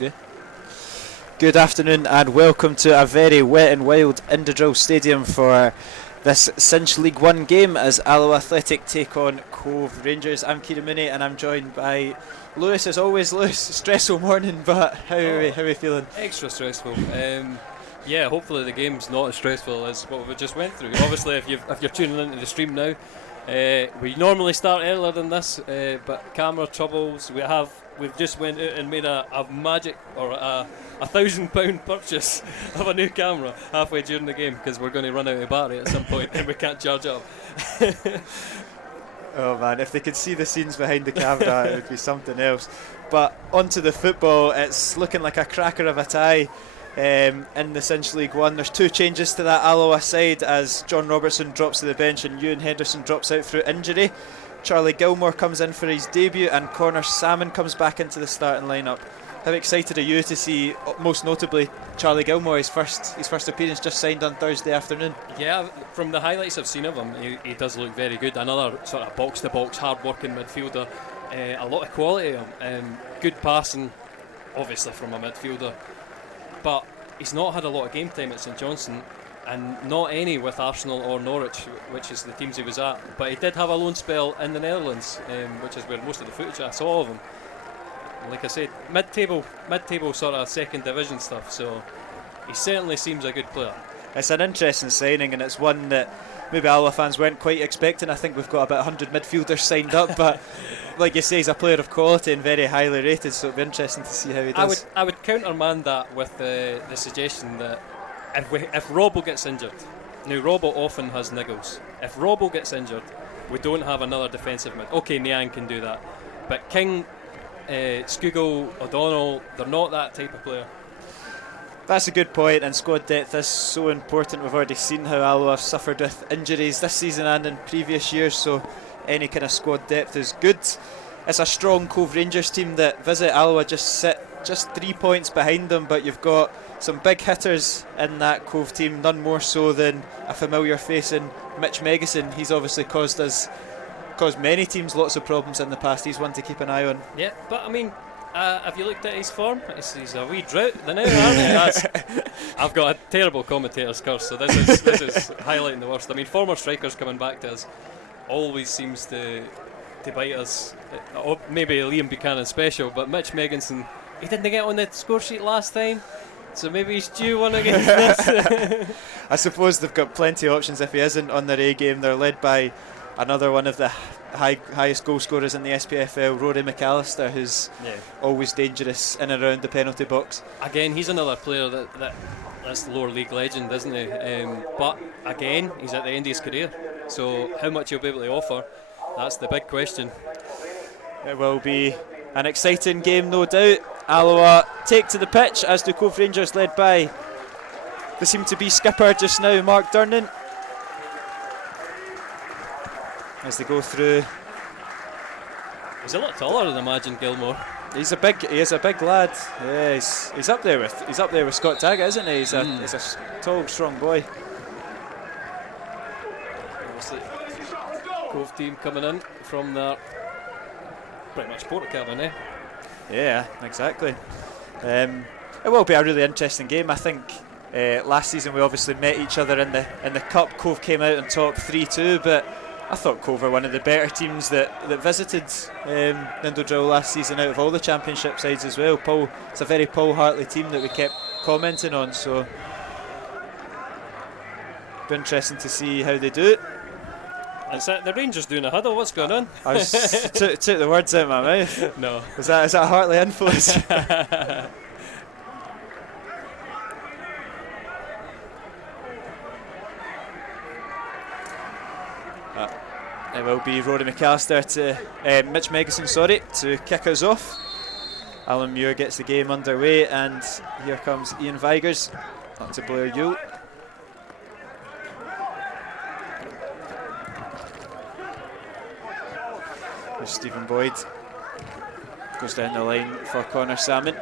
Yeah. Good afternoon and welcome to a very wet and wild Indodrill Stadium for this Cinch League 1 game as Alloa Athletic take on Cove Rangers. I'm Kieran Mooney and I'm joined by Lewis. As always, Lewis, stressful morning, but how are we feeling? Extra stressful. Yeah, hopefully the game's not as stressful as what we just went through. Obviously, if you're tuning into the stream now, we normally start earlier than this, but camera troubles. We've just went out and made a magic or a £1,000 purchase of a new camera halfway during the game because we're going to run out of battery at some point and we can't charge up. Oh man, if they could see the scenes behind the camera, it would be something else. But onto the football, it's looking like a cracker of a tie in the Cinch League 1. There's two changes to that Alloa side as John Robertson drops to the bench and Ewan Henderson drops out through injury. Charlie Gilmore comes in for his debut and Connor Salmon comes back into the starting lineup. How excited are you to see, most notably, Charlie Gilmore, his first appearance just signed on Thursday afternoon? Yeah, from the highlights I've seen of him, he does look very good. Another sort of box-to-box, hard-working midfielder. A lot of quality, good passing, obviously from a midfielder. But he's not had a lot of game time at St Johnstone, and not any with Arsenal or Norwich, which is the teams he was at. But he did have a loan spell in the Netherlands, which is where most of the footage I saw of him. Like I said, mid-table sort of second division stuff, so he certainly seems a good player. It's an interesting signing, and it's one that maybe Alloa fans weren't quite expecting. I think we've got about 100 midfielders signed up, but like you say, he's a player of quality and very highly rated, so it'll be interesting to see how he does. I would countermand that with the suggestion that if Robbo gets injured, now Robbo often has niggles. If Robbo gets injured, we don't have another defensive mid. Okay, Niang can do that, but King, Scugo, O'Donnell, they're not that type of player. That's a good point, and squad depth is so important. We've already seen how Alloa have suffered with injuries this season and in previous years, so any kind of squad depth is good. It's a strong Cove Rangers team that visit Alloa just 3 points behind them, but you've got some big hitters in that Cove team, none more so than a familiar face in Mitch Megison. He's obviously caused many teams lots of problems in the past. He's one to keep an eye on. Yeah, but I mean, have you looked at his form? He's a wee drought the now, aren't he? I've got a terrible commentator's curse, so this is highlighting the worst. I mean, former strikers coming back to us always seems to bite us. Maybe Liam Buchanan special, but Mitch Megginson, he didn't get on the score sheet last time, so maybe he's due one against this. I suppose they've got plenty of options if he isn't on their A game. They're led by another one of the highest goal scorers in the SPFL, Rory McAllister, who's always dangerous in and around the penalty box. Again, he's another player that's lower league legend, isn't he? But again, he's at the end of his career, so how much he'll be able to offer, that's the big question. It will be an exciting game, no doubt. Alloa take to the pitch, as do Cove Rangers, led by the seem-to-be skipper just now, Mark Durnan. As they go through, he's a lot taller than Imagine Gilmore. He is a big lad. Yeah, he's up there with Scott Taggart, isn't he? He's a tall, strong boy. Obviously, Cove team coming in from their pretty much porta cabin, eh? Yeah, exactly. It will be a really interesting game. I think Last season we obviously met each other in the cup. Cove came out on top 3-2, but I thought Cove were one of the better teams that visited Nindledrill last season out of all the championship sides as well. It's a very Paul Hartley team that we kept commenting on, so it'll be interesting to see how they do it. Is that the Rangers doing a huddle? What's going on? I took the words out of my mouth. No. Is that Hartley influence? It will be Rory McAllister Mitch Megison, to kick us off. Alan Muir gets the game underway, and here comes Ian Vigers up to Blair Yule. There's Stephen Boyd, goes down the line for Connor Salmon.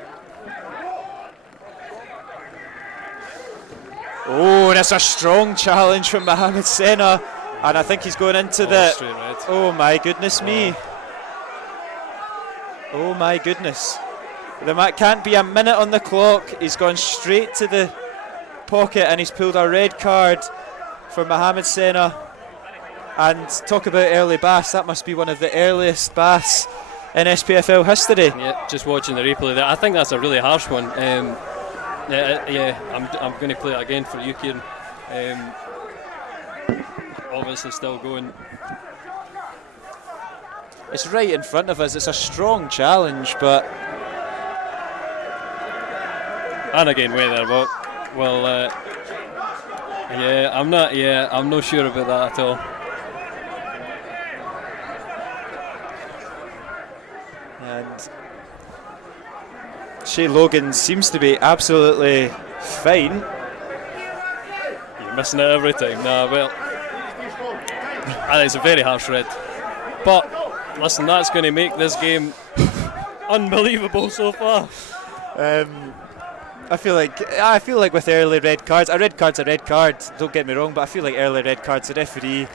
Oh, that's a strong challenge from Mohamed Sena, and I think he's going into straight red. Oh my goodness me. Oh my goodness. There can't be a minute on the clock. He's gone straight to the pocket and he's pulled a red card for Mohamed Sena. And talk about early baths, that must be one of the earliest baths in SPFL history. Yeah, just watching the replay there, I think that's a really harsh one. I'm going to play it again for you, Kieran. Obviously still going. It's right in front of us, it's a strong challenge, but... And again, wait there, I'm not sure about that at all. And Shay Logan seems to be absolutely fine. You're missing it every time. It's a very harsh red. But listen, that's going to make this game unbelievable so far. I feel like with early red cards, a red card's a red card. Don't get me wrong, but I feel like early red cards, the referee,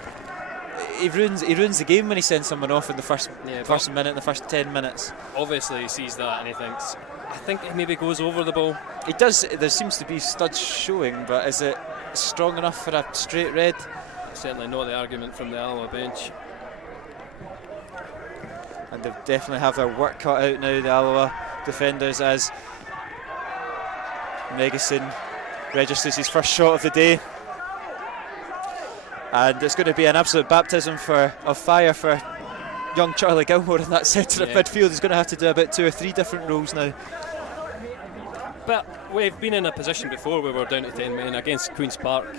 he ruins the game when he sends someone off in the first minute, the first 10 minutes. Obviously, he sees that and he thinks, I think he maybe goes over the ball. He does. There seems to be studs showing, but is it strong enough for a straight red? Certainly not the argument from the Alloa bench. And they definitely have their work cut out now, the Alloa defenders, as Megison registers his first shot of the day. And it's going to be an absolute baptism of fire for young Charlie Gilmore in that centre of midfield. He's going to have to do about 2 or 3 different roles now. But we've been in a position before where we're down to 10 men against Queen's Park.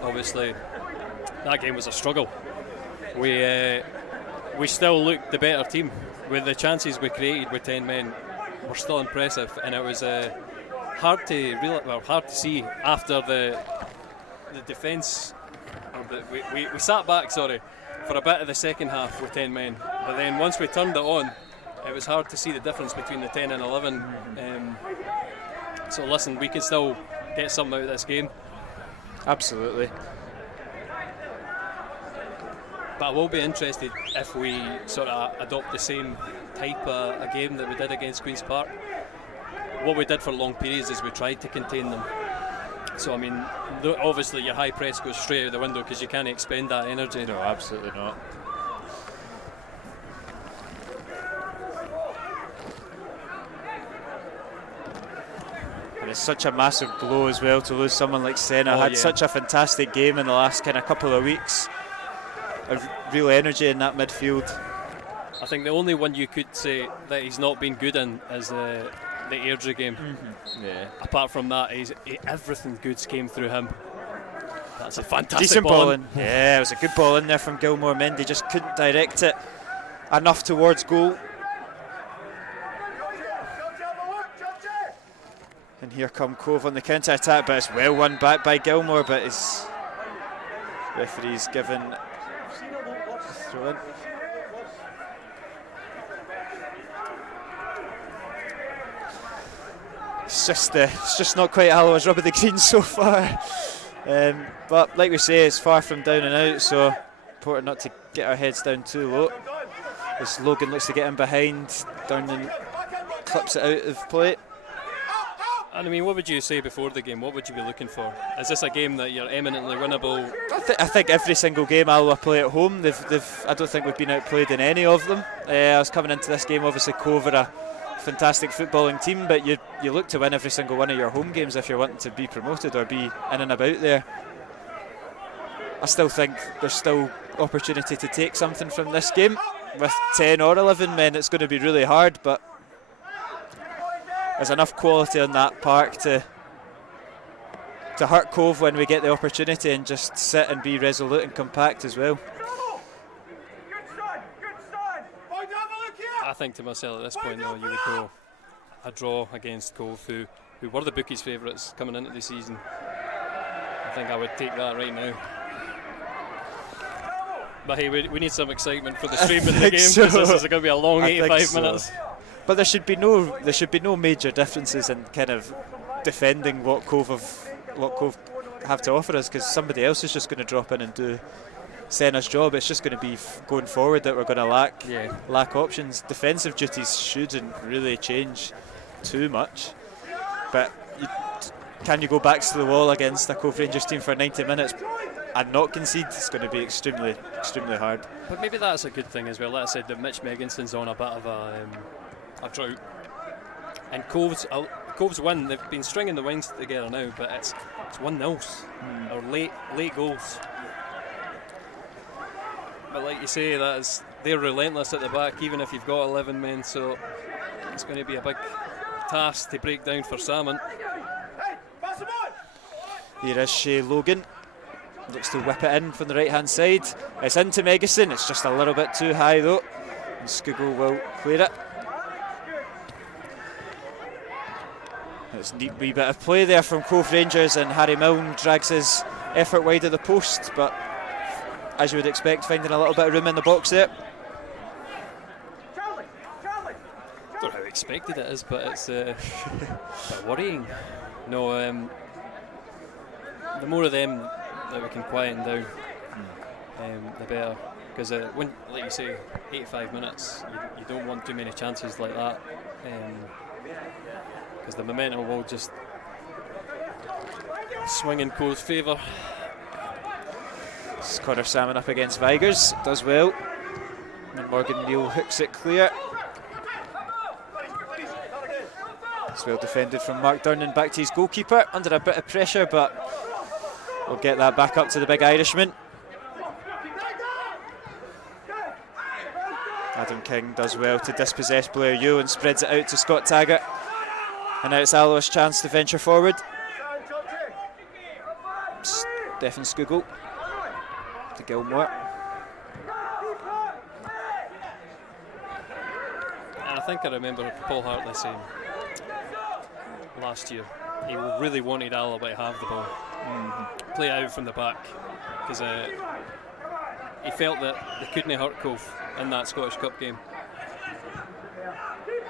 Obviously, that game was a struggle. We still looked the better team. With the chances we created with 10 men, were still impressive, and it was hard to see after the defence. We sat back, for a bit of the second half with 10 men, but then once we turned it on, it was hard to see the difference between the 10 and 11. So listen, we can still get something out of this game. Absolutely. But I will be interested if we sort of adopt the same type of a game that we did against Queen's Park. What we did for long periods is we tried to contain them. So, I mean, obviously your high press goes straight out the window because you can't expend that energy. No, absolutely not. And it's such a massive blow as well to lose someone like Senna. Had such a fantastic game in the last kind of couple of weeks. A real energy in that midfield. I think the only one you could say that he's not been good in is the Airdrie game. Mm-hmm. Yeah. Apart from that, everything good came through him. That's a fantastic decent ball in. Yeah, it was a good ball in there from Gilmore. Mendy just couldn't direct it enough towards goal. And here come Cove on the counter attack, but it's well won back by Gilmore. But his referee's given a throw in. It's just not quite Alloa's rub of the green so far. But like we say, it's far from down and out, so important not to get our heads down too low. As Logan looks to get in behind, Durnan clips it out of play. And I mean, what would you say before the game? What would you be looking for? Is this a game that you're eminently winnable? I think every single game Alloa play at home, I don't think we've been outplayed in any of them. I was coming into this game, obviously Cove are a fantastic footballing team, but you look to win every single one of your home games if you're wanting to be promoted or be in and about there. I still think there's still opportunity to take something from this game. With 10 or 11 men, it's going to be really hard, but there's enough quality on that park to hurt Cove when we get the opportunity, and just sit and be resolute and compact as well. I think to myself at this point though, you would go a draw against Cove, who were the bookies' favourites coming into the season. I think I would take that right now. But hey, we need some excitement for the stream of the game, because this is going to be a long 85 minutes. But there should be no major differences in kind of defending what Cove have to offer us, because somebody else is just going to drop in and do Senna's job. It's just going to be going forward that we're going to lack options. Defensive duties shouldn't really change too much, but can you go backs to the wall against a Cove Rangers team for 90 minutes and not concede? It's going to be extremely hard. But maybe that's a good thing as well. Like I said, that Mitch Megginson's on a bit of a drought, and Cove's win, they've been stringing the wins together now, but it's 1-0 or late goals. But like you say, they're relentless at the back, even if you've got 11 men, so it's going to be a big task to break down for Salmon. Here is Shea Logan, looks to whip it in from the right hand side. It's into Megison, it's just a little bit too high though, and Skugel will clear it. It's a neat wee bit of play there from Cove Rangers, and Harry Milne drags his effort wide of the post, but as you would expect, finding a little bit of room in the box there. I don't know how expected it is, but it's a bit worrying. No, the more of them that we can quieten down, the better. Because when, like you say, 85 minutes, you don't want too many chances like that. Because the momentum will just swing in Cove's favour. Connor Salmon up against Vigers, does well. And Morgan Neal hooks it clear. It's well defended from Mark Durnan, back to his goalkeeper, under a bit of pressure, but we'll get that back up to the big Irishman. Adam King does well to dispossess Blair Yu and spreads it out to Scott Taggart. And now it's Alloa's chance to venture forward. Stefan Skugel to Gilmore. I think I remember Paul Hartley saying last year he really wanted Alloa to have the ball, play out from the back, because he felt that they couldn't hurt Cove in that Scottish Cup game,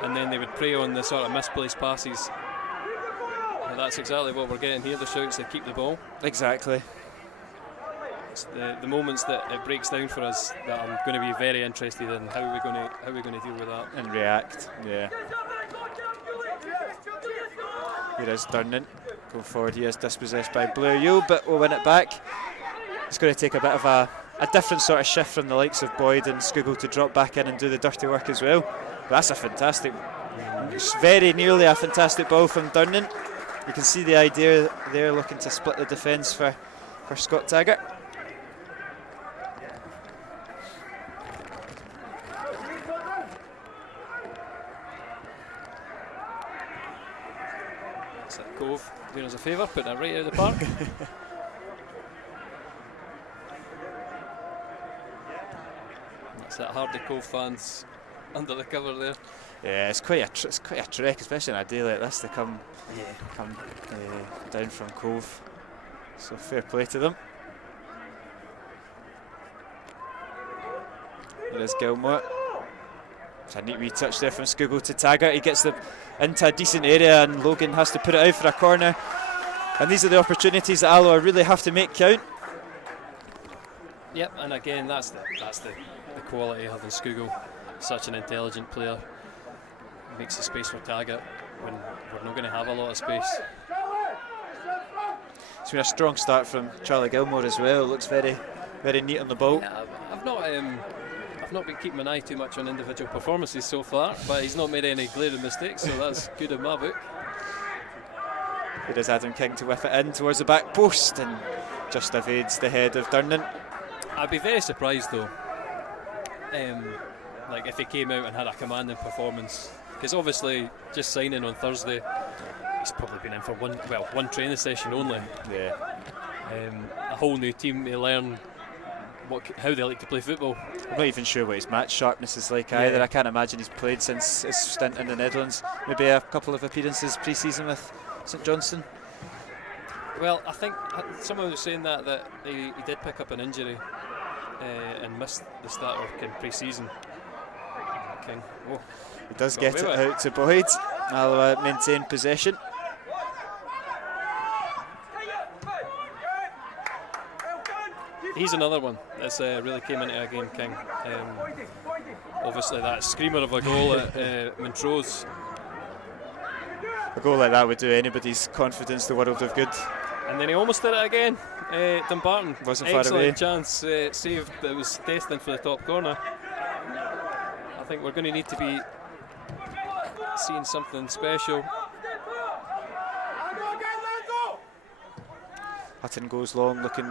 and then they would prey on the sort of misplaced passes. And that's exactly what we're getting here, the shouts that keep the ball. Exactly. It's the moments that it breaks down for us that I'm going to be very interested in how we're going to deal with that and react. Yeah. Here is Durnan going forward. He is dispossessed by Blair Yu, but we'll win it back. It's going to take a bit of a different sort of shift from the likes of Boyd and Skugel to drop back in and do the dirty work as well. But that's a fantastic, very nearly a fantastic ball from Durnan. You can see the idea there, looking to split the defence for Scott Taggart. That's it, Cove doing us a favour, putting it right out of the park. That's that Hardy Cove fans under the cover there. Yeah, it's quite a trek, especially on a day like this, to come down from Cove. So fair play to them. There's Gilmore. It's a neat wee touch there from Skugel to Taggart. He gets into a decent area, and Logan has to put it out for a corner. And these are the opportunities that Alloa really have to make count. Yep, and again, that's the quality of having Skugel, such an intelligent player. Makes the space for Taggart. when we're not going to have a lot of space. It's been a strong start from Charlie Gilmore as well. Looks very, very neat on the ball. Yeah, I've not been keeping an eye too much on individual performances so far, but he's not made any glaring mistakes, so that's good in my book. It is Adam King to whip it in towards the back post and just evades the head of Durnan. I'd be very surprised though, like if he came out and had a commanding performance, because obviously just signing on Thursday, he's probably been in for one training session only. Yeah. A whole new team to learn how they like to play football. I'm not even sure what his match sharpness is like either. I can't imagine he's played since his stint in the Netherlands. Maybe a couple of appearances pre-season with St Johnstone. Well, I think someone was saying that he did pick up an injury and missed the start in pre-season. King. Oh. He does get it out to Boyd. Alloa maintain possession. He's another one that's really came into a game, King. Obviously that screamer of a goal at Montrose. A goal like that would do anybody's confidence the world of good. And then he almost did it again. Dumbarton. Wasn't far away. Excellent chance saved that was destined for the top corner. I think we're going to need to be seeing something special. Hutton goes long looking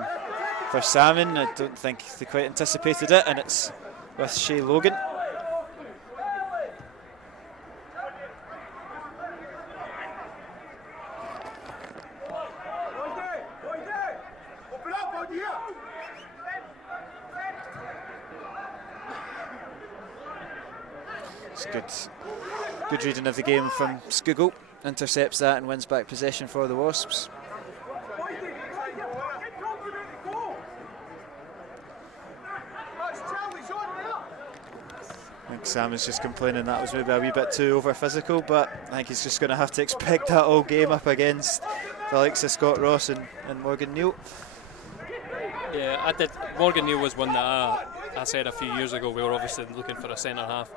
for Salmon. I don't think they quite anticipated it, and it's with Shea Logan. It's good reading of the game from Skugel. Intercepts that and wins back possession for the Wasps. I think Sam is just complaining that was maybe a wee bit too over physical, but I think he's just going to have to expect that all game up against the likes of Scott Ross and Morgan Neal. Yeah, I did. Morgan Neal was one that I said a few years ago we were obviously looking for a centre half.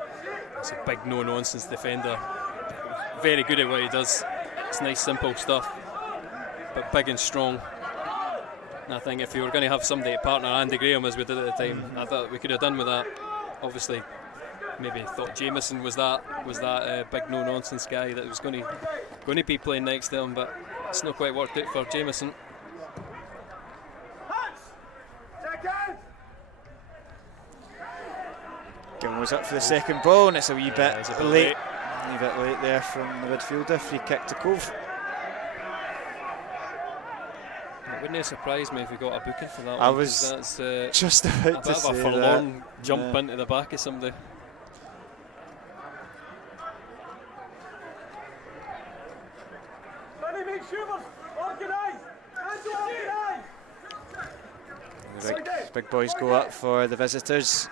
It's a big no-nonsense defender. Very good at what he does. It's nice, simple stuff, but big and strong. And I think if you were going to have somebody to partner Andy Graham as we did at the time, I thought we could have done with that. Obviously, maybe thought Jameson was that big no-nonsense guy that was going to be playing next to him, but it's not quite worked out for Jameson. Gilmore's up for the second ball, and it's a wee bit late. A wee bit late there from the midfielder. Free kick to Cove. It wouldn't have surprised me if we got a booking for that one. I was that's, just about to say that. A bit of a forlorn jump into the back of somebody. The big boys go up for the visitors.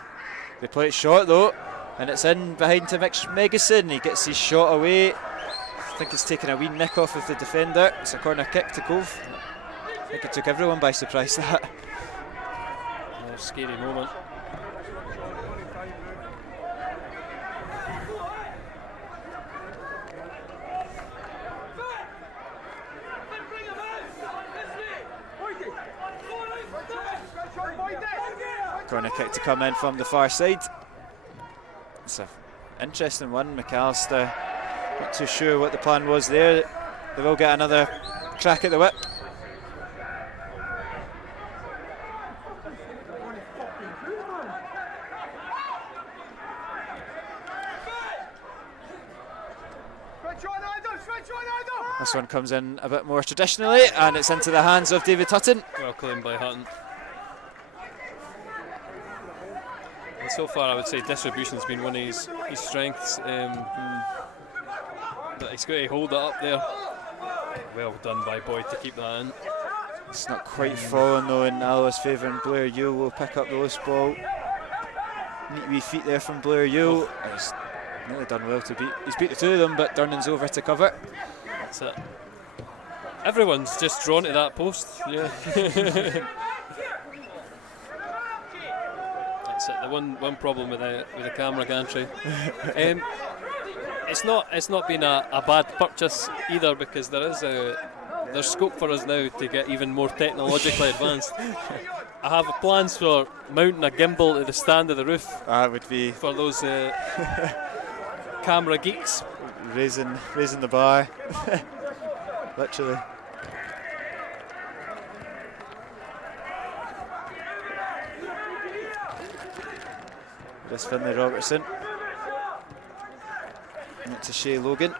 They play it short though, and it's in behind to Mitch Megison. He gets his shot away. I think it's taken a wee nick off of the defender. It's a corner kick to Cove. I think it took everyone by surprise, that. A scary moment. Corner kick to come in from the far side. It's an interesting one. McAllister, not too sure what the plan was there. They will get another crack at the whip. This one comes in a bit more traditionally, and it's into the hands of David Hutton. Well claimed by Hutton. And so far I would say distribution's been one of his strengths. But he's got to hold it up there. Well done by Boyd to keep that in. It's not quite fallen though in Alloa's favour, and Blair Yule will pick up the loose ball. Neat wee feet there from Blair Yule. He's nearly done well to beat. He's beat the two of them, but Durnan's over to cover. That's it. Everyone's just drawn to that post. Yeah. That's it. The one problem with the camera gantry. it's not been a bad purchase either, because there's scope for us now to get even more technologically advanced. I have plans for mounting a gimbal to the stand of the roof. That would be for those camera geeks. Raising the bar, literally. There's Finlay Robertson. And to Shea Logan.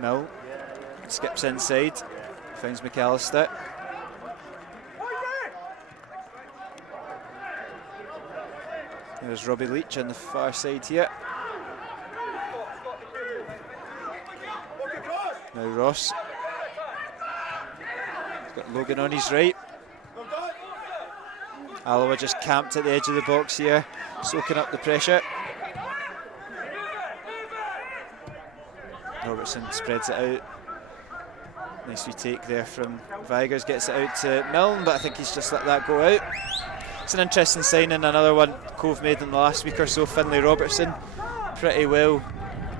Mill skips inside, finds McAllister. There's Robbie Leach on the far side here. Now Ross. He's got Logan on his right. Alloa just camped at the edge of the box here, soaking up the pressure. Robertson spreads it out. Nice retake there from Vigers, gets it out to Milne, but I think he's just let that go out. It's an interesting signing, another one Cove made in the last week or so. Finlay Robertson, pretty well,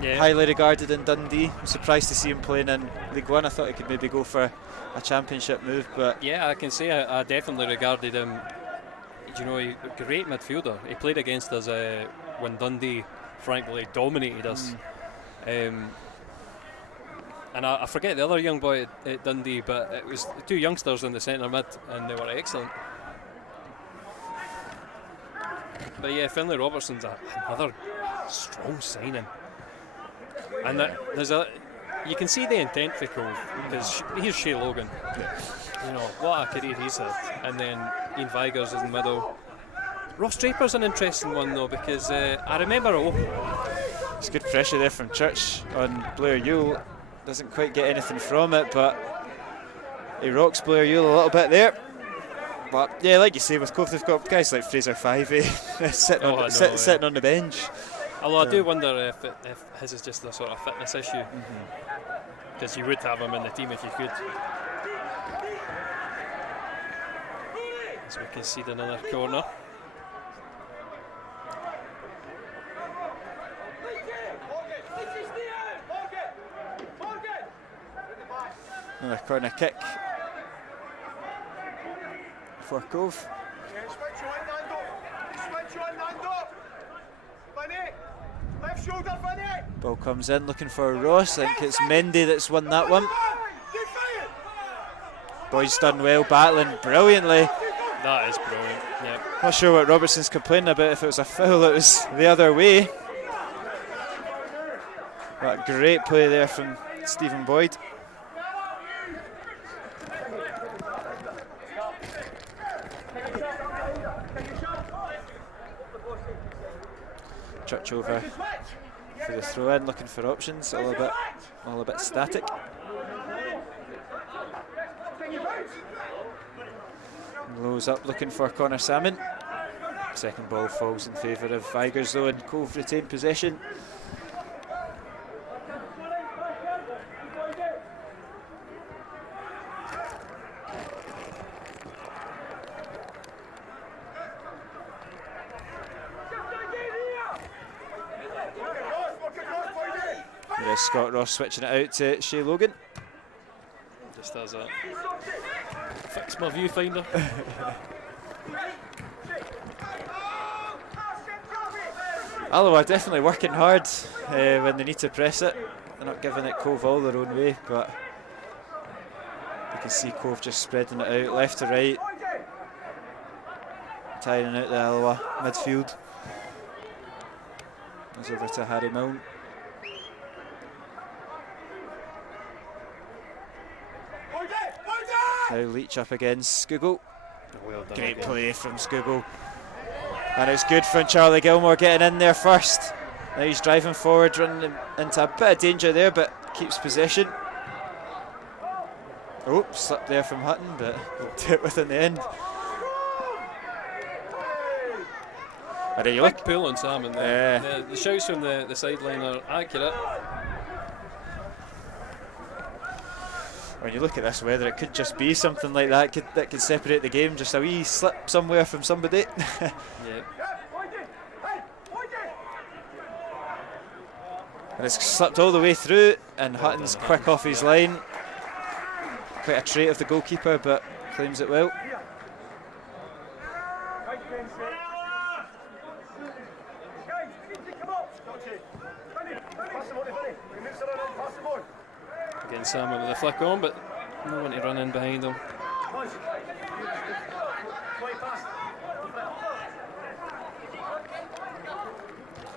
highly regarded in Dundee. I'm surprised to see him playing in League One. I thought he could maybe go for a championship move, but yeah, I can say I definitely regarded him. You know, a great midfielder. He played against us when Dundee, frankly, dominated us. And I forget the other young boy at Dundee, but it was the two youngsters in the centre mid, and they were excellent. But yeah, Finlay Robertson's another strong signing, and you can see the intent for Cove, because here's Shea Logan. You know what a career he's had, and then Ian Vigers is in the middle. Ross Draper's an interesting one though, because I remember it's good pressure there from Church on Blair Yule. Doesn't quite get anything from it, but he rocks Blair Yule a little bit there. But yeah, like you say, with Cove they've got guys like Fraser Fivey sitting on the bench. Although I do wonder if his is just a sort of fitness issue, because you would have him in the team if you could. As we concede another corner. Another corner kick for Cove. Ball comes in looking for Ross. I think it's Mendy that's won that one. Boys done well, battling brilliantly. That is brilliant, yeah. Not sure what Robertson's complaining about. If it was a foul, it was the other way. But great play there from Stephen Boyd. Church over for the throw in, looking for options, all a bit static. Lows up looking for Connor Salmon. Second ball falls in favour of Vigers though, and Cove retain possession. There's Scott Ross switching it out to Shea Logan. Just as a fix my viewfinder. Alloa definitely working hard when they need to press it. They're not giving it Cove all their own way, but you can see Cove just spreading it out left to right, tiring out the Alloa midfield. Goes over to Harry Milne. Now Leach up against Skugel. Well done. Great play from Skugel. And it's good from Charlie Gilmore getting in there first. Now he's driving forward, running into a bit of danger there, but keeps possession. Oh, slipped there from Hutton, but he'll do it within the end. Big pull on Salmon there. The shouts from the sideline are accurate. when you look at this weather, it could just be something like that that could separate the game. Just a wee slip somewhere from somebody. Yeah. And it's slipped all the way through, and Hutton's quick off his line. Quite a trait of the goalkeeper, but claims it well. Getting Salmon with a flick on, but no one to run in behind him.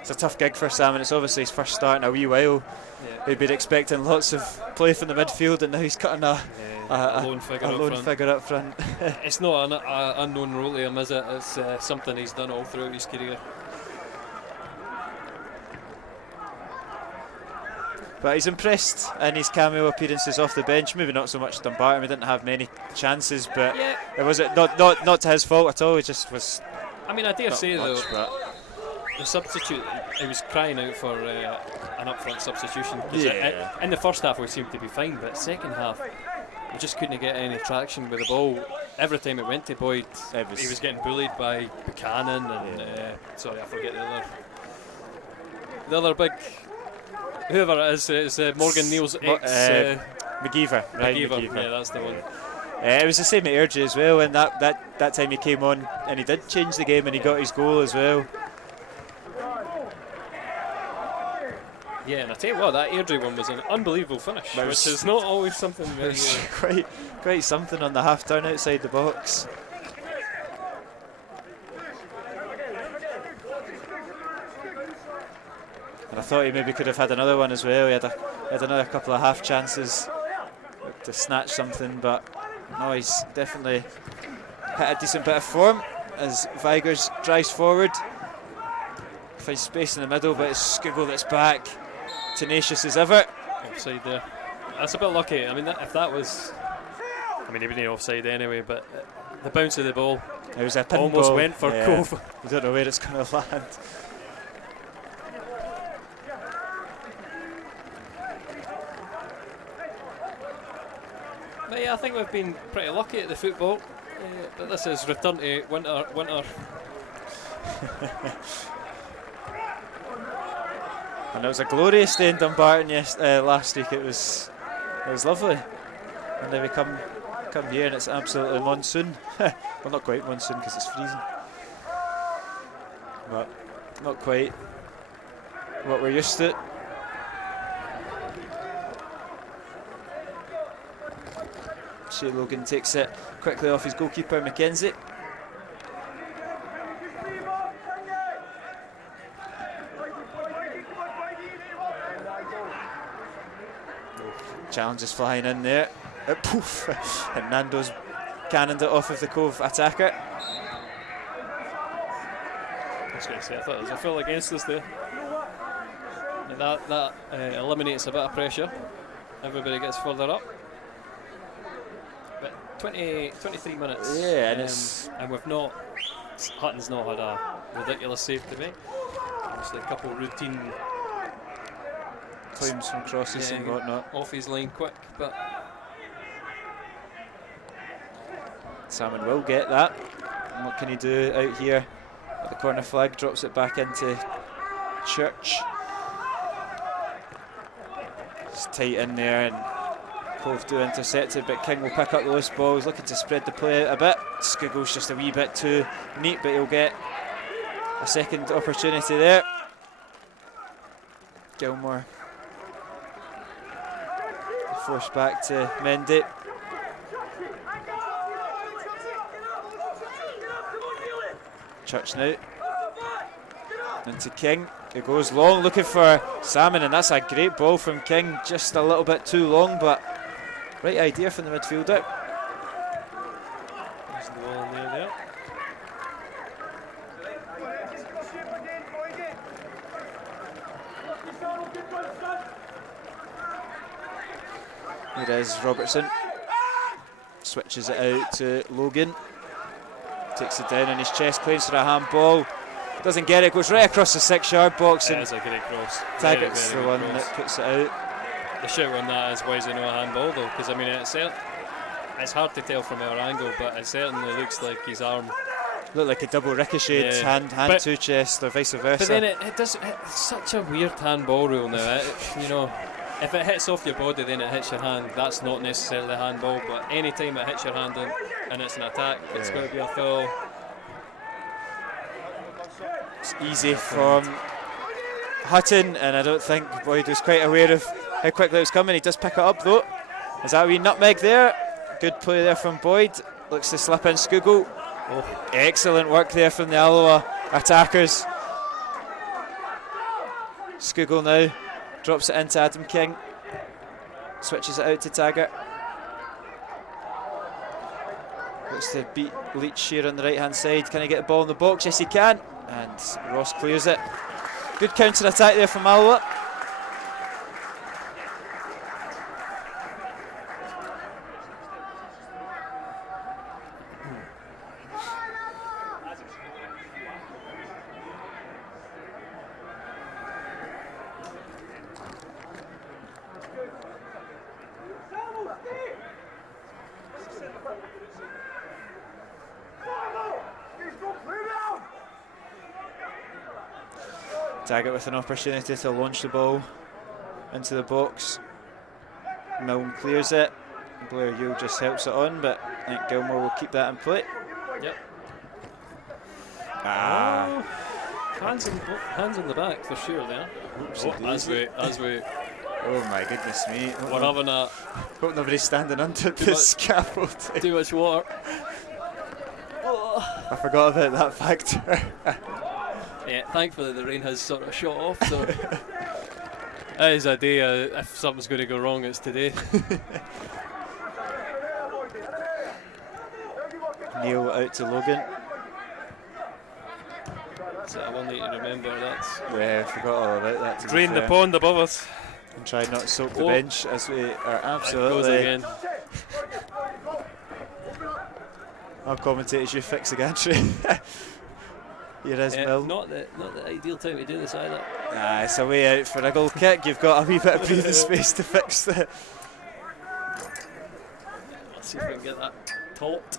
It's a tough gig for Salmon. It's obviously his first start in a wee while. Yeah. He'd been expecting lots of play from the midfield, and now he's cutting a lone figure up front. It's not an unknown role to him, is it? It's something he's done all throughout his career. But he's impressed in his cameo appearances off the bench. Maybe not so much Dumbarton. He didn't have many chances, but it was not to his fault at all. It just was. I mean, I dare say much, though, the substitute, he was crying out for an up-front substitution. In the first half we seemed to be fine, but second half we just couldn't get any traction with the ball. Every time it went to Boyd, he was getting bullied by Buchanan and sorry, I forget the other big, whoever it is Morgan Neal's ex. McGeever, right? McGeever, yeah, that's the one. It was the same at Airdrie as well, and that time he came on and he did change the game and he got his goal as well. Yeah, and I tell you what, that Airdrie one was an unbelievable finish, which is not always something very... quite something on the half turn outside the box. And I thought he maybe could have had another one as well. He had another couple of half chances to snatch something, but no, he's definitely hit a decent bit of form as Vigurs drives forward. Finds space in the middle, but it's Skugel that's back. Tenacious as ever. Offside there. That's a bit lucky. I mean, if that was... I mean, he wasn't offside anyway, but the bounce of the ball it was a pinball. Almost went for Cove. You don't know where it's going to land. But yeah, I think we've been pretty lucky at the football. But this is return to winter. And it was a glorious day in Dumbarton last week. It was lovely. And then we come here and it's absolutely monsoon. Well, not quite monsoon because it's freezing, but not quite what we're used to. Shea Logan takes it quickly off his goalkeeper McKenzie. Challenge is flying in there. Poof! And Nando's cannoned it off of the Cove attacker. I was going to say, I thought there was a foul against us there. And that eliminates a bit of pressure. Everybody gets further up. But 23 minutes. Yeah, and we've not. Hutton's not had a ridiculous save to make. Obviously, a couple of routine claims from crosses and whatnot. Off his line quick, but Salmon will get that. And what can he do out here at the corner flag? Drops it back into Church. It's tight in there and Cove do intercept it, but King will pick up the loose ball. He's looking to spread the play out a bit. Skiggle's just a wee bit too neat, but he'll get a second opportunity there. Gilmore forced back to Mendy. Church now into King. It goes long, looking for Salmon, and that's a great ball from King. Just a little bit too long, but right idea from the midfielder. There's the ball in there. Here is Robertson. Switches it out to Logan. Takes it down on his chest, claims for a handball. Doesn't get it, goes right across the 6-yard box. That is a great cross. Taggart's the one that puts it out. The shout on that is, why is it not a handball though? Because I mean, it's hard to tell from our angle, but it certainly looks like his arm looked like a double ricocheted hand to chest or vice versa. But then it's such a weird handball rule now. You know, if it hits off your body, then it hits your hand. That's not necessarily a handball, but any time it hits your hand and it's an attack, it's got to be a foul. It's easy from Hutton, and I don't think Boyd was quite aware of how quickly it was coming. He does pick it up though. Is that a wee nutmeg there? Good play there from Boyd. Looks to slip in Skugel. Oh, excellent work there from the Alloa attackers. Skugel now drops it into Adam King. Switches it out to Taggart. Looks to beat Leach here on the right hand side. Can he get the ball in the box? Yes he can. And Ross clears it. Good counter attack there from Alloa. Taggart with an opportunity to launch the ball into the box. Milne clears it. Blair Yule just helps it on, but I think Gilmore will keep that in play. Yep. Ah. Oh, hands in the back for sure there. As we. Oh my goodness me. We're having a. Hope nobody's standing under the scaffold. Too much water. I forgot about that factor. Yeah, thankfully the rain has sort of shut off, so that is a day, if something's going to go wrong, it's today. Neil out to Logan. So I will need to remember that. Yeah, I forgot all about that. To Drain the pond above us. And try not to soak the bench as we are absolutely. Goes again. Our commentators, you fix the gantry. Here is Milne. Not the ideal time to do this either. Nah, it's a way out for a goal kick. You've got a wee bit of breathing space to fix the. Let's see if we can get that topped.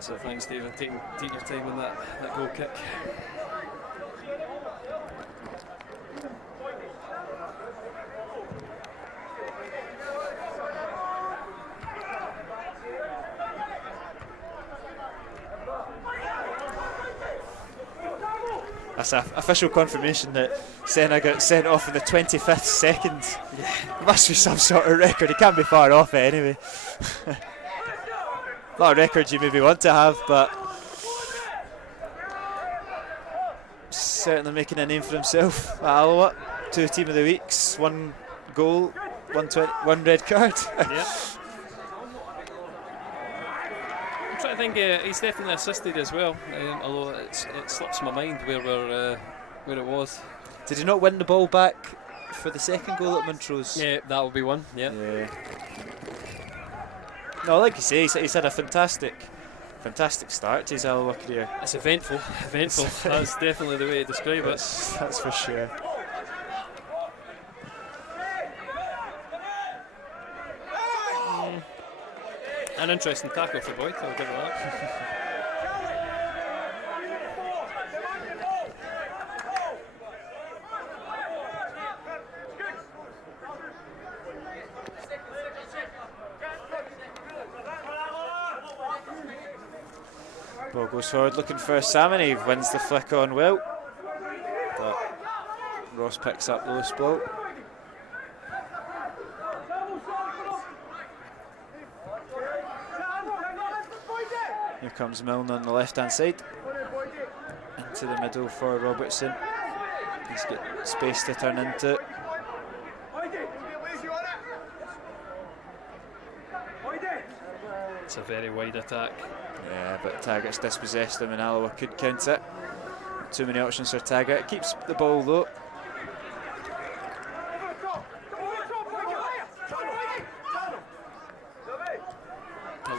So thanks, David, taking your time on that goal kick. That's an official confirmation that Senna got sent off in the 25th second. Yeah. Must be some sort of record. He can't be far off it anyway. Not a record you maybe want to have, but certainly making a name for himself at Alloa. 2 team of the weeks, 1 goal, 1 red card. Yeah. I think he's definitely assisted as well, although it slips my mind where it was. Did he not win the ball back for the second goal at Montrose? Yeah, that will be one. Yeah. No, like you say, he's had a fantastic start to his Alloa career. It's eventful. That's definitely the way to describe it. That's for sure. An interesting tackle for Boyd, I'll give it that. Ball goes forward looking for Salmon. He wins the flick on well, but Ross picks up the loose ball. Here comes Milne on the left hand side. Into the middle for Robertson. He's got space to turn into. It's a very wide attack. Yeah, but Taggart's dispossessed him and Alloa could count it. Too many options for Taggart. Keeps the ball low.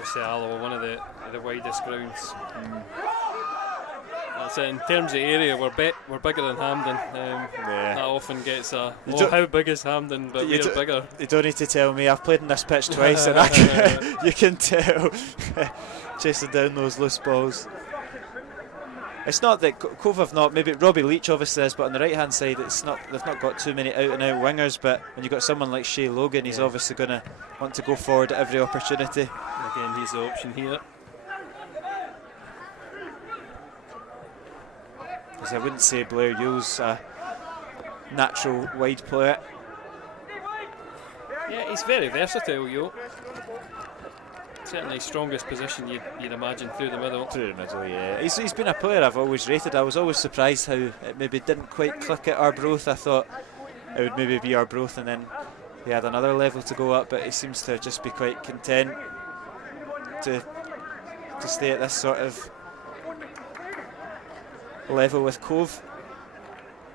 obviously Alloa, one of the widest grounds. That's it. In terms of area, we're bigger than Hampden. That often gets a, how big is Hampden, but we're bigger. You don't need to tell me, I've played in this pitch twice and you can tell. Chasing down those loose balls. It's not that Cove have not, maybe Robbie Leach obviously is, but on the right hand side they've not got too many out and out wingers, but when you've got someone like Shea Logan, he's obviously going to want to go forward at every opportunity. Again, he's the option here. Because I wouldn't say Blair Yule's a natural wide player. Yeah, he's very versatile, Yule. Certainly strongest position you'd imagine through the middle. Through the middle, yeah. He's been a player I've always rated. I was always surprised how it maybe didn't quite click at Arbroath. I thought it would maybe be Arbroath and then he had another level to go up, but he seems to just be quite content to stay at this sort of level with Cove.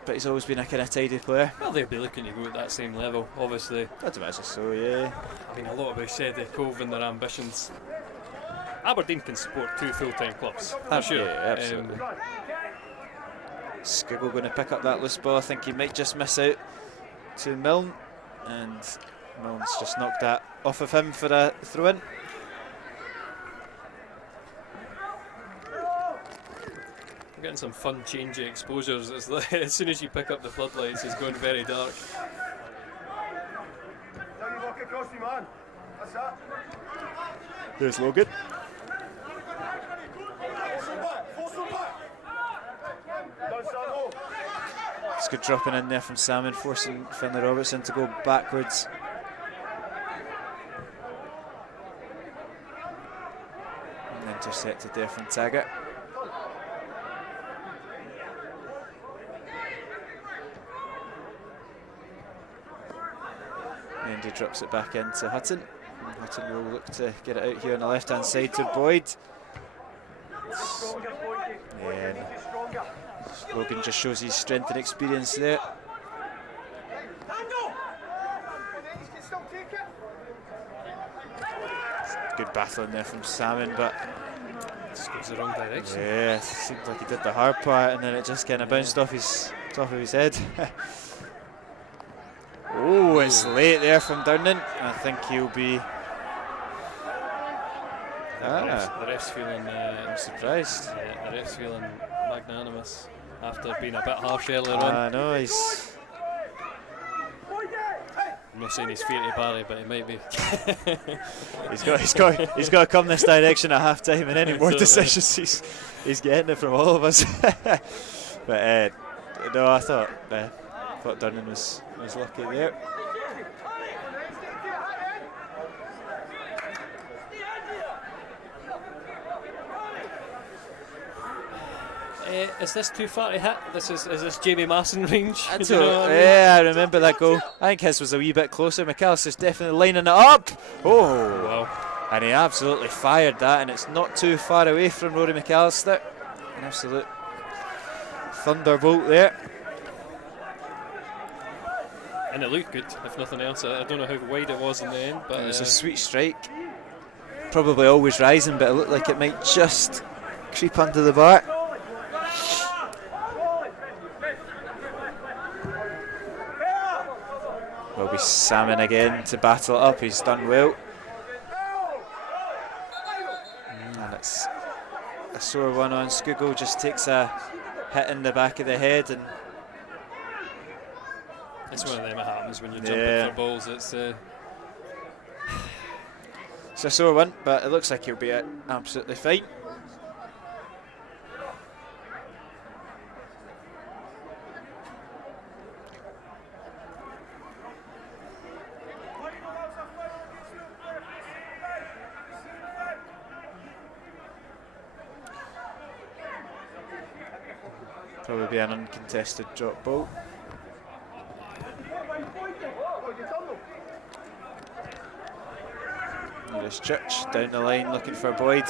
But he's always been a kind of tidy player. Well, they'll be looking to go at that same level, obviously. I'd imagine so, yeah. I mean, a lot of us said the Cove and their ambitions. Aberdeen can support 2 full-time clubs, for sure. Yeah, absolutely. Skiggle going to pick up that loose ball. I think he might just miss out to Milne, and Milne's just knocked that off of him for a throw-in. We're getting some fun changing exposures. It's like, as soon as you pick up the floodlights, it's going very dark. There's Logan. It's good dropping in there from Salmon, forcing Finlay Robertson to go backwards. And intercepted there from Taggart. And he drops it back into Hutton. And Hutton will look to get it out here on the left hand side to Boyd. And Logan just shows his strength and experience there. Good battle in there from Salmon, but just goes the wrong direction. Yeah, it seemed like he did the hard part and then it just kind of bounced off his top of his head. Oh, it's late there from Durnan. I think he'll be. The ref's feeling. I'm surprised. Yeah, the ref's feeling magnanimous after being a bit harsh earlier on. I know he's. I'm not saying he's fair to Barry, but he might be. he's got to come this direction at half time, and any more decisions he's getting it from all of us. But no, I thought Durnan was lucky there. Is this too far to hit? Is this Jamie Masson range? Yeah, I remember that goal. I think his was a wee bit closer. McAllister's definitely lining it up. Oh, wow. And he absolutely fired that, and it's not too far away from Rory McAllister. An absolute thunderbolt there. And it looked good, if nothing else. I don't know how wide it was in the end, but it was a sweet strike. Probably always rising, but it looked like it might just creep under the bar. Will be Salmon again to battle it up. He's done well. And it's a sore one on Skugel. Just takes a hit in the back of the head, and it's one of them that happens when you're jumping for balls. It's a sore one, but it looks like he'll be absolutely fine. Probably be an uncontested drop ball. There's Church down the line looking for Boyd.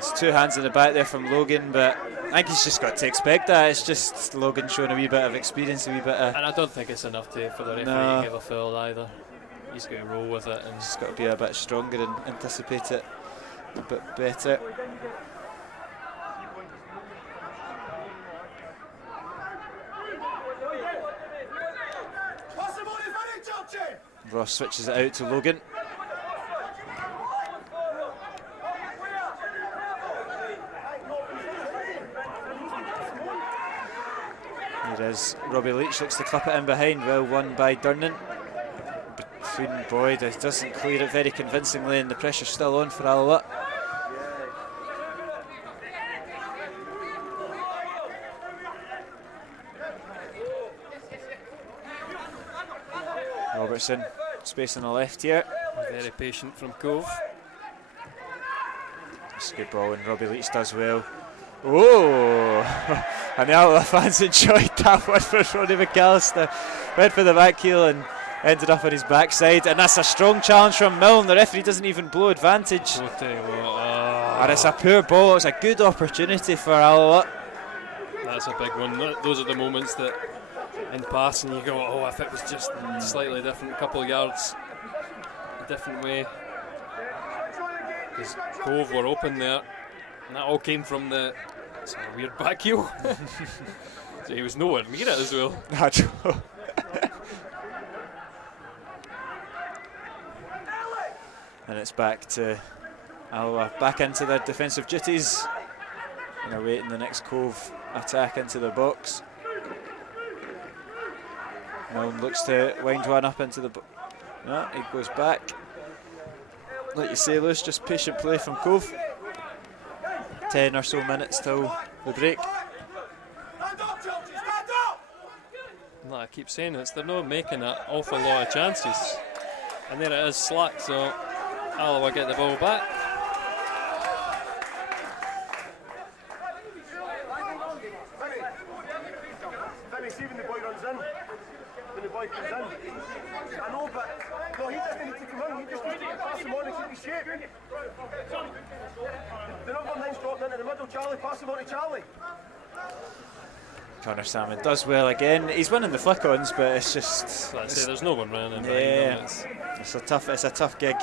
There's two hands in the back there from Logan, but I think he's just got to expect that. It's just Logan showing a wee bit of experience, a wee bit of. And I don't think it's enough for the referee to give a foul either. he's got to roll with it, and he's got to be a bit stronger and anticipate it a bit better. Ross switches it out to Logan. Here is Robbie Leach, looks to clip it in behind, well won by Durnan. Between Boyd, it doesn't clear it very convincingly, and the pressure's still on for Alloa. Robertson, space on the left here. very patient from Cove. It's a good ball, and Robbie Leach does well. Oh, and the Alloa fans enjoyed that one for Ronnie McAllister. Went for the back heel and ended up on his backside, and that's a strong challenge from Milne. The referee doesn't even blow advantage. And it's a poor ball. It's a good opportunity for Alloa. That's a big one. Those are the moments that in passing you go, oh, if it was just slightly different, a couple of yards a different way. Because Cove were open there, and that all came from the weird back heel. So he was nowhere near it as well. And it's back to Alloa, back into their defensive duties, and awaiting the next Cove attack into the box. Milne looks to wind one up into the box. No, he goes back. Like you say, Lewis, just patient play from Cove. 10 or so minutes till the break. Like I keep saying, they're not making an awful lot of chances. And there it is, slack, so Alloa get the ball back. When the boy runs in, when the boy comes in, I know, but no, he doesn't need to come in, he just needs to pass him on and keep his shape. The number 9's dropping into the middle, Charlie, pass him on to Charlie. Connor Salmon does well again. He's winning the flick-ons, but it's just... I'd say there's no one running behind him. It's a tough gig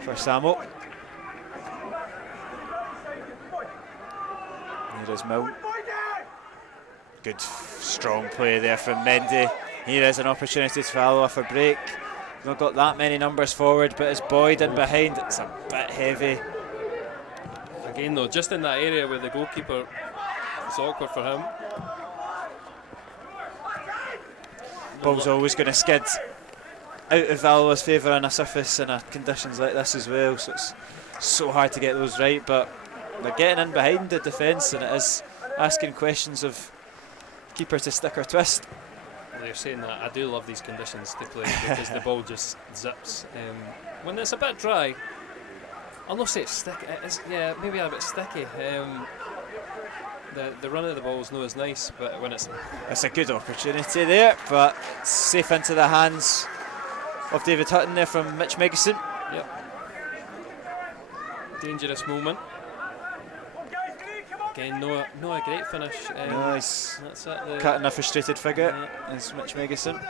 for Samuel. Here is Milne. Good strong play there from Mendy. Here is an opportunity for Alloa for break. Not got that many numbers forward, but as Boyd in behind, it's a bit heavy. Again though, just in that area where the goalkeeper, it's awkward for him. Ball's always going to skid out of Alloa's favour on a surface in conditions like this as well, so it's so hard to get those right, but they're getting in behind the defence, and it is asking questions of keeper to stick or twist. They're saying that I do love these conditions to play because the ball just zips. When it's a bit dry, I'll not say it's sticky. Yeah, maybe a bit sticky. The run of the ball is not as nice, but when it's a good opportunity there, but safe into the hands of David Hutton there from Mitch Megison. Yep. Dangerous moment. Again, no a great finish. Nice. That's it. Cutting a frustrated figure is Mitch Megison.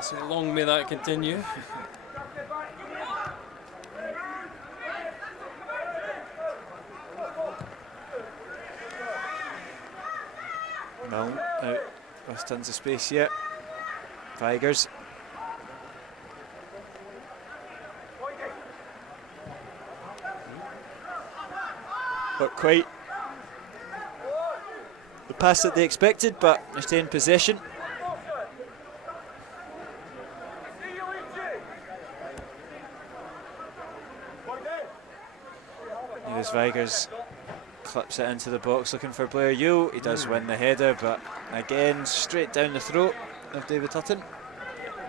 So long may that continue. Milne out with tons of space yet. Vigers. Not quite the pass that they expected, but they stay in possession. Here's Vigers, clips it into the box looking for Blair Yule. He does win the header, but again straight down the throat of David Hutton.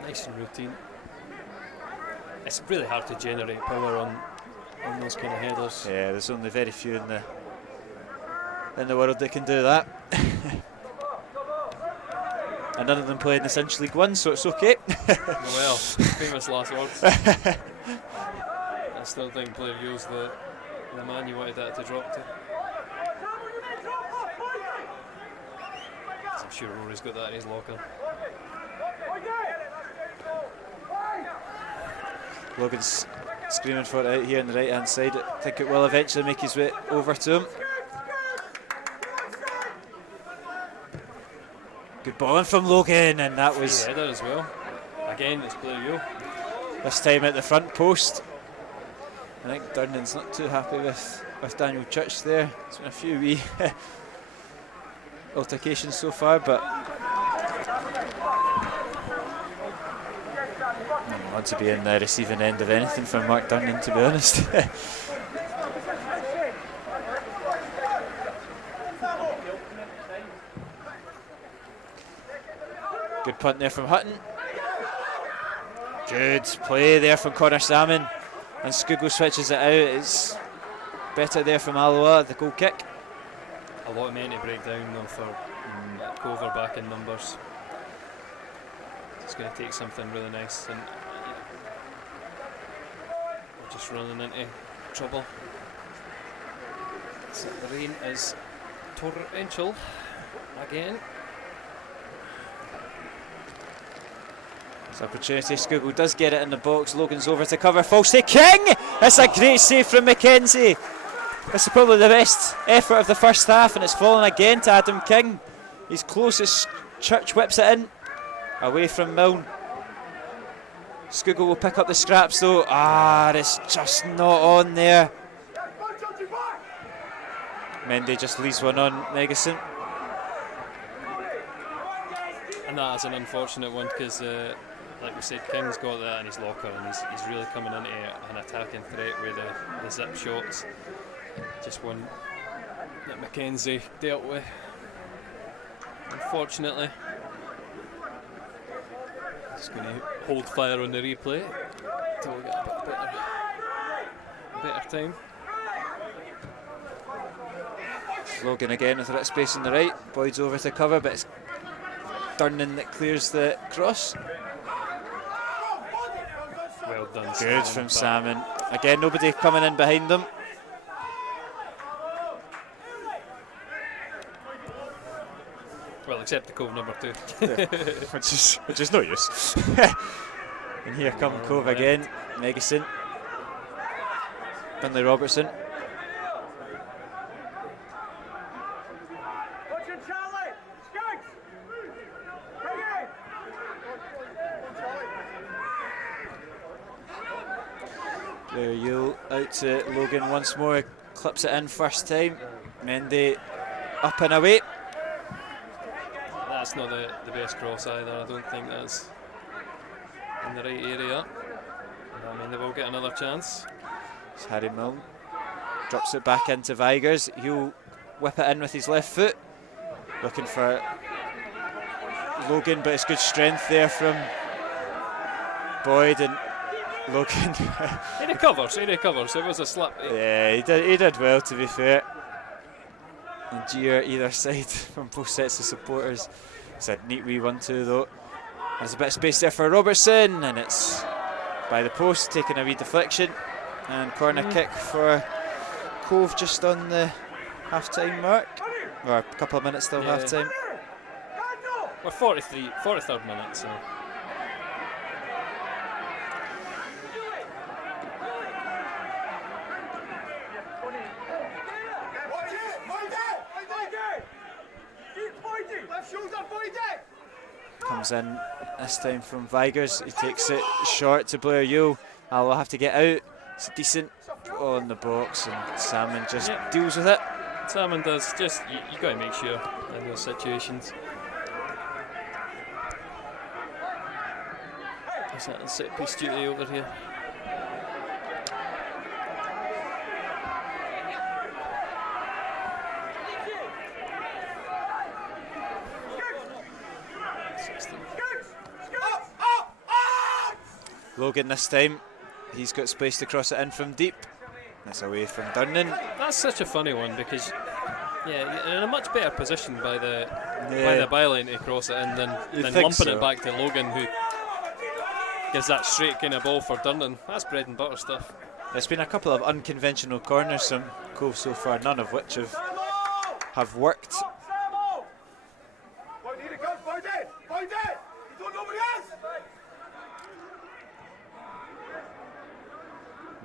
Nice and routine. It's really hard to generate power on those kind of headers. Yeah, there's only very few in the world that can do that. And none of them played in the Cinch League One, so it's okay. Well, famous last words. I still think Blair Yule's the man you wanted that to drop to. I'm sure Rory's got that in his locker. Logan's screaming for it out here on the right hand side. I think it will eventually make his way over to him. Good ball in from Logan, and that was header as well. Again, it's Blair Yule. this time at the front post. I think Durnan's not too happy with Daniel Church there. There's been a few wee altercations so far, but I don't want to be in the receiving end of anything from Mark Durnan, to be honest. Good punt there from Hutton. Good play there from Connor Salmon, and Skugel switches it out. It's better there from Alloa, the goal kick. A lot of men to break down though for Cove are back in numbers. It's going to take something really nice, and we're just running into trouble. So the rain is torrential again. It's an opportunity. Skugel does get it in the box. Logan's over to cover. False to King! That's a great save from McKenzie. This is probably the best effort of the first half, and it's fallen again to Adam King. He's closest. Church whips it in. Away from Milne. Skugel will pick up the scraps though. It's just not on there. Mendy just leaves one on Megason. And that is an unfortunate one because, like we said, King's got that in his locker, and he's really coming into an attacking threat with the zip shots. Just one that McKenzie dealt with, unfortunately. Just going to hold fire on the replay until we get a better time. Logan again with a bit of space on the right. Boyd's over to cover, but it's Durnan that clears the cross. Well done. Good from Salmon. Again, nobody coming in behind them. Well, except the Cove number 2. which is no use. And here come Cove again. Megason. Finlay Robertson. There Yule out to Logan once more. Clips it in first time. Mendy up and away. That's not the best cross either. I don't think that's in the right area. I mean, they will get another chance. It's Harry Milne. Drops it back into Vigers. He'll whip it in with his left foot. Looking for Logan, but it's good strength there from Boyd, and Logan. He recovers. It was a slip. Yeah, he did well, to be fair. And jeer either side from both sets of supporters. It's a neat wee 1-2 though. There's a bit of space there for Robertson, and it's by the post, taking a wee deflection. And corner kick for Cove just on the half-time mark. Or a couple of minutes till half-time. We're 43rd minute, so. Comes in this time from Vigers. He takes it short to Blair Yule. I'll have to get out. It's a decent on the box, and Salmon just deals with it. Salmon does. Just you got to make sure in those situations. Is that a set piece duty over here? Logan this time, he's got space to cross it in from deep. That's away from Durnan. That's such a funny one because, in a much better position by the byline to cross it in than lumping it back to Logan, who gives that straight kind of ball for Durnan. That's bread and butter stuff. There's been a couple of unconventional corners from Cove so far, none of which have worked.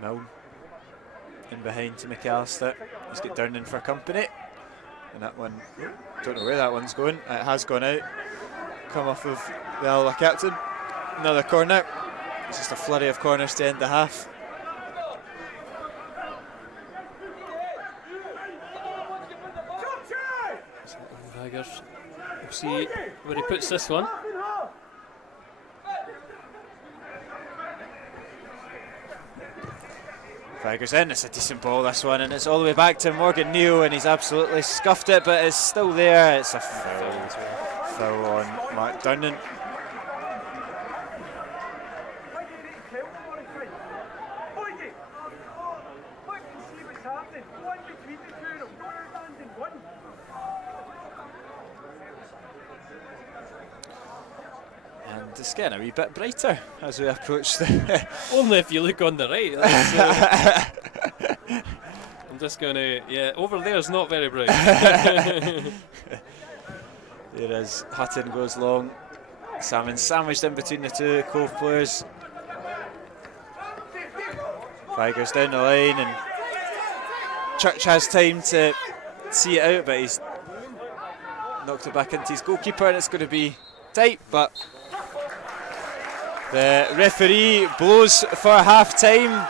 Milne in behind to McAllister. He's got Downing for company. And that one, don't know where that one's going. It has gone out. Come off of the Alloa captain. Another corner. It's just a flurry of corners to end the half. Tigers. We'll see where he puts this one. Tigers in, it's a decent ball this one, and it's all the way back to Morgan Neal, and he's absolutely scuffed it, but it's still there. It's a foul on Mark Downing. And it's getting a wee bit brighter as we approach the... Only if you look on the right. I'm just going to... Yeah, over there is not very bright. There is. Hutton goes long. Salmon sandwiched in between the two Cove players. Tigers down the line, and Church has time to see it out, but he's knocked it back into his goalkeeper, and it's going to be tight, but the referee blows for half-time.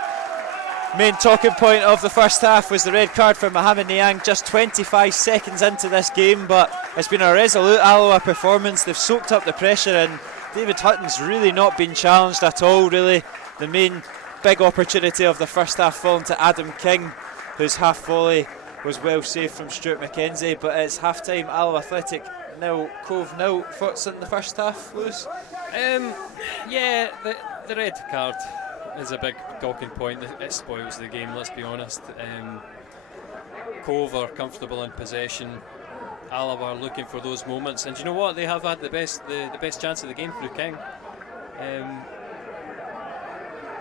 Main talking point of the first half was the red card for Mohamed Niang just 25 seconds into this game, but it's been a resolute Alloa performance. They've soaked up the pressure, and David Hutton's really not been challenged at all, really. The main big opportunity of the first half falling to Adam King, whose half volley was well saved from Stuart McKenzie, but it's half-time, Alloa Athletic 0, Cove 0. Thoughts in the first half, Lewis? Yeah, the red card is a big talking point. It spoils the game, let's be honest. Cove are comfortable in possession. Alloa are looking for those moments, and you know what? They have had the best chance of the game through King.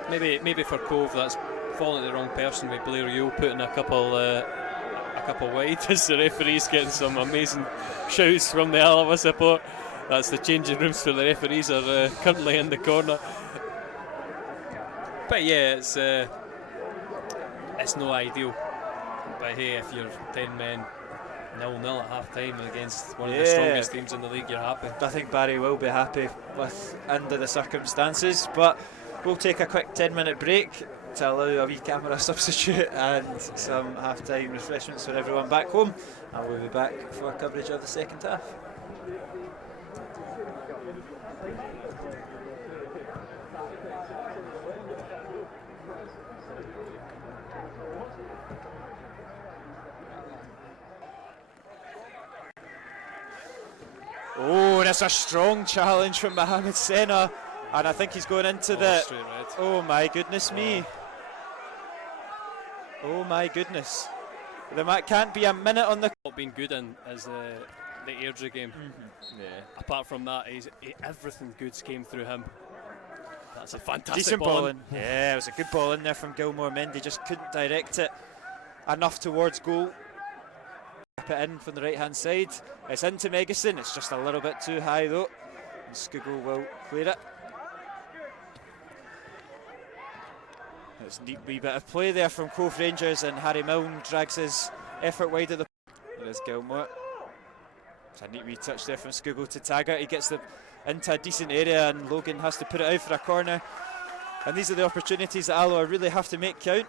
Maybe for Cove that's falling to the wrong person with Blair Yule putting a couple wide as the referee's getting some amazing shouts from the Alloa support. That's the changing rooms for the referees are currently in the corner. But yeah, it's no ideal. But hey, if you're 10 men 0-0 at half time against one of the strongest teams in the league, you're happy. I think Barry will be happy with under the circumstances, but we'll take a quick 10-minute break to allow a wee camera substitute and some half-time refreshments for everyone back home, and we'll be back for coverage of the second half. Oh, that's a strong challenge from Mohamed Sena, and I think he's going into the... Straight red. Oh my goodness me. Oh my goodness. The match can't be a minute on the... Not been good in as the Airdrie game. Yeah. Apart from that, everything good came through him. That's a fantastic Decent ball. ball in. Yeah, it was a good ball in there from Gilmore. Mendy just couldn't direct it enough towards goal. Tap it in from the right hand side. It's into Megison. It's just a little bit too high though, and Skugel will clear it. It's a neat wee bit of play there from Cove Rangers, and Harry Milne drags his effort wide of the... There's Gilmore. It's a neat wee touch there from Skugel to Taggart. He gets into a decent area, and Logan has to put it out for a corner. And these are the opportunities that Alloa really have to make count.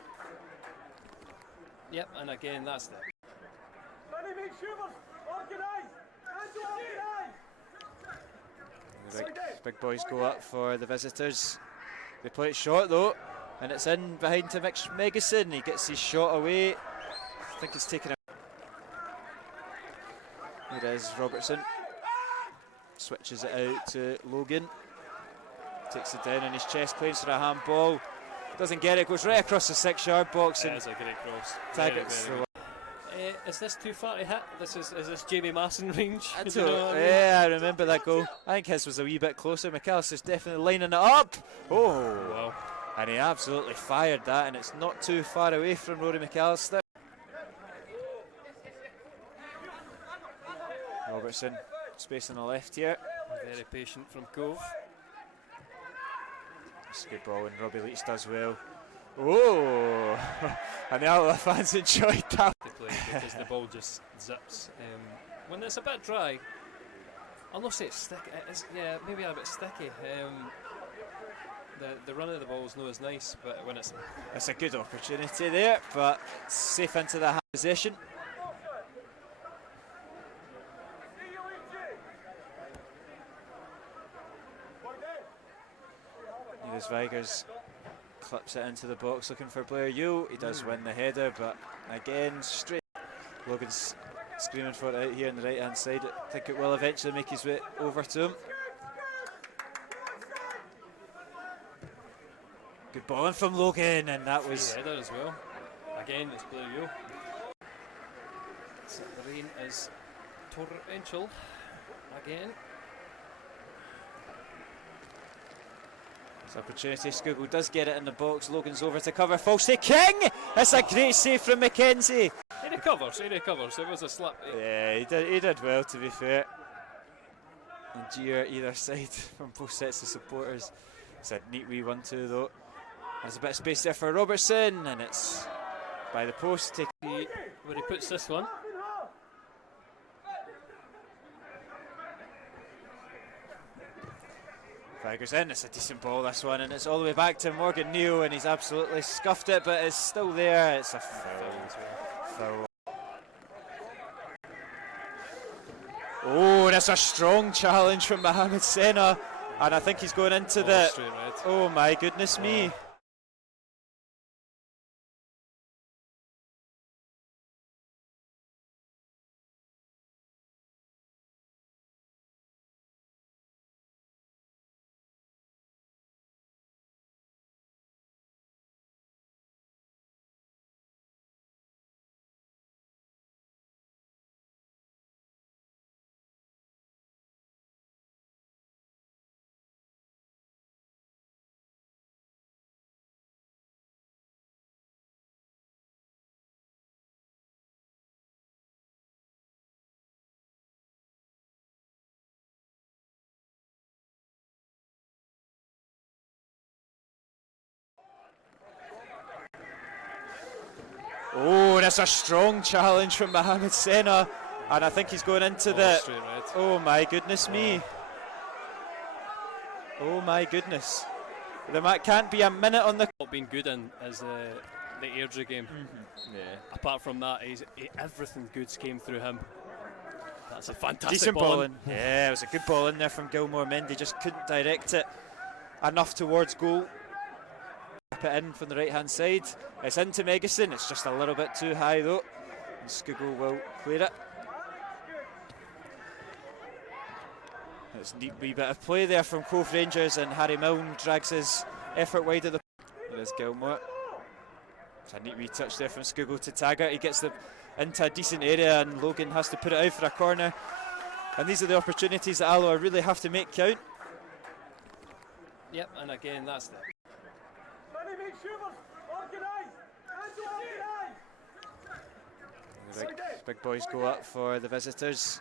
Yep, and again, that's the... Big boys go up for the visitors. They play it short though, and it's in behind to Megison. He gets his shot away. I think it's taken a... Here is Robertson. Switches it out to Logan. Takes it down on his chest, claims for a handball. Doesn't get it, goes right across the 6-yard box. That is a great cross. Taggart's the one. Is this too far to hit? Is this Jamie Masson range? I remember that goal. I think his was a wee bit closer. McAllister's definitely lining it up. Oh, wow. And he absolutely fired that, and it's not too far away from Rory McAllister. Robertson, space on the left here. Very patient from Cove. It's a good ball, and Robbie Leach does well. Oh, And the Alloa fans enjoyed that. Because the ball just zips. When it's a bit dry, I'll not say it's sticky. Yeah, maybe a bit sticky. The run of the ball is not as nice, but when it's a good opportunity there, but safe into the half position. As Vigers clips it into the box looking for Blair Yule. He does win the header, but again straight. Logan's screaming for it out here on the right hand side. I think it will eventually make his way over to him. Good ball in from Logan, and that was header as well. Again, it's Blair Yule. So the rain is torrential again. Opportunity. Skugel does get it in the box. Logan's over to cover. False to King. That's a great save from Mackenzie. He recovers. It was a slip. Yeah, he did well, to be fair. And jeer either side from both sets of supporters. It's a neat wee 1-2 though. There's a bit of space there for Robertson, and it's by the post. Where he puts this one. Vigers in, it's a decent ball this one, and it's all the way back to Morgan Neal, and he's absolutely scuffed it, but it's still there. It's a foul. Oh, that's a strong challenge from Mohamed Sena, and I think he's going into the... Oh my goodness me. Oh, that's a strong challenge from Mohamed Sena, and I think he's going into the... Oh my goodness me. Oh my goodness. There can't be a minute on the... Not been good in is the Airdrie game. Yeah. Apart from that, everything good's came through him. That's a fantastic decent ball in. Yeah, it was a good ball in there from Gilmore Mendy. Just couldn't direct it enough towards goal. It in from the right hand side. It's into Megison. It's just a little bit too high though, and Skugel will clear it. It's a neat wee bit of play there from Cove Rangers, and Harry Milne drags his effort wide of the... There's Gilmore. It's a neat wee touch there from Skugel to Taggart. He gets into a decent area, and Logan has to put it out for a corner. And these are the opportunities that Alloa really have to make count. Yep, and again that's the... Big boys go up for the visitors.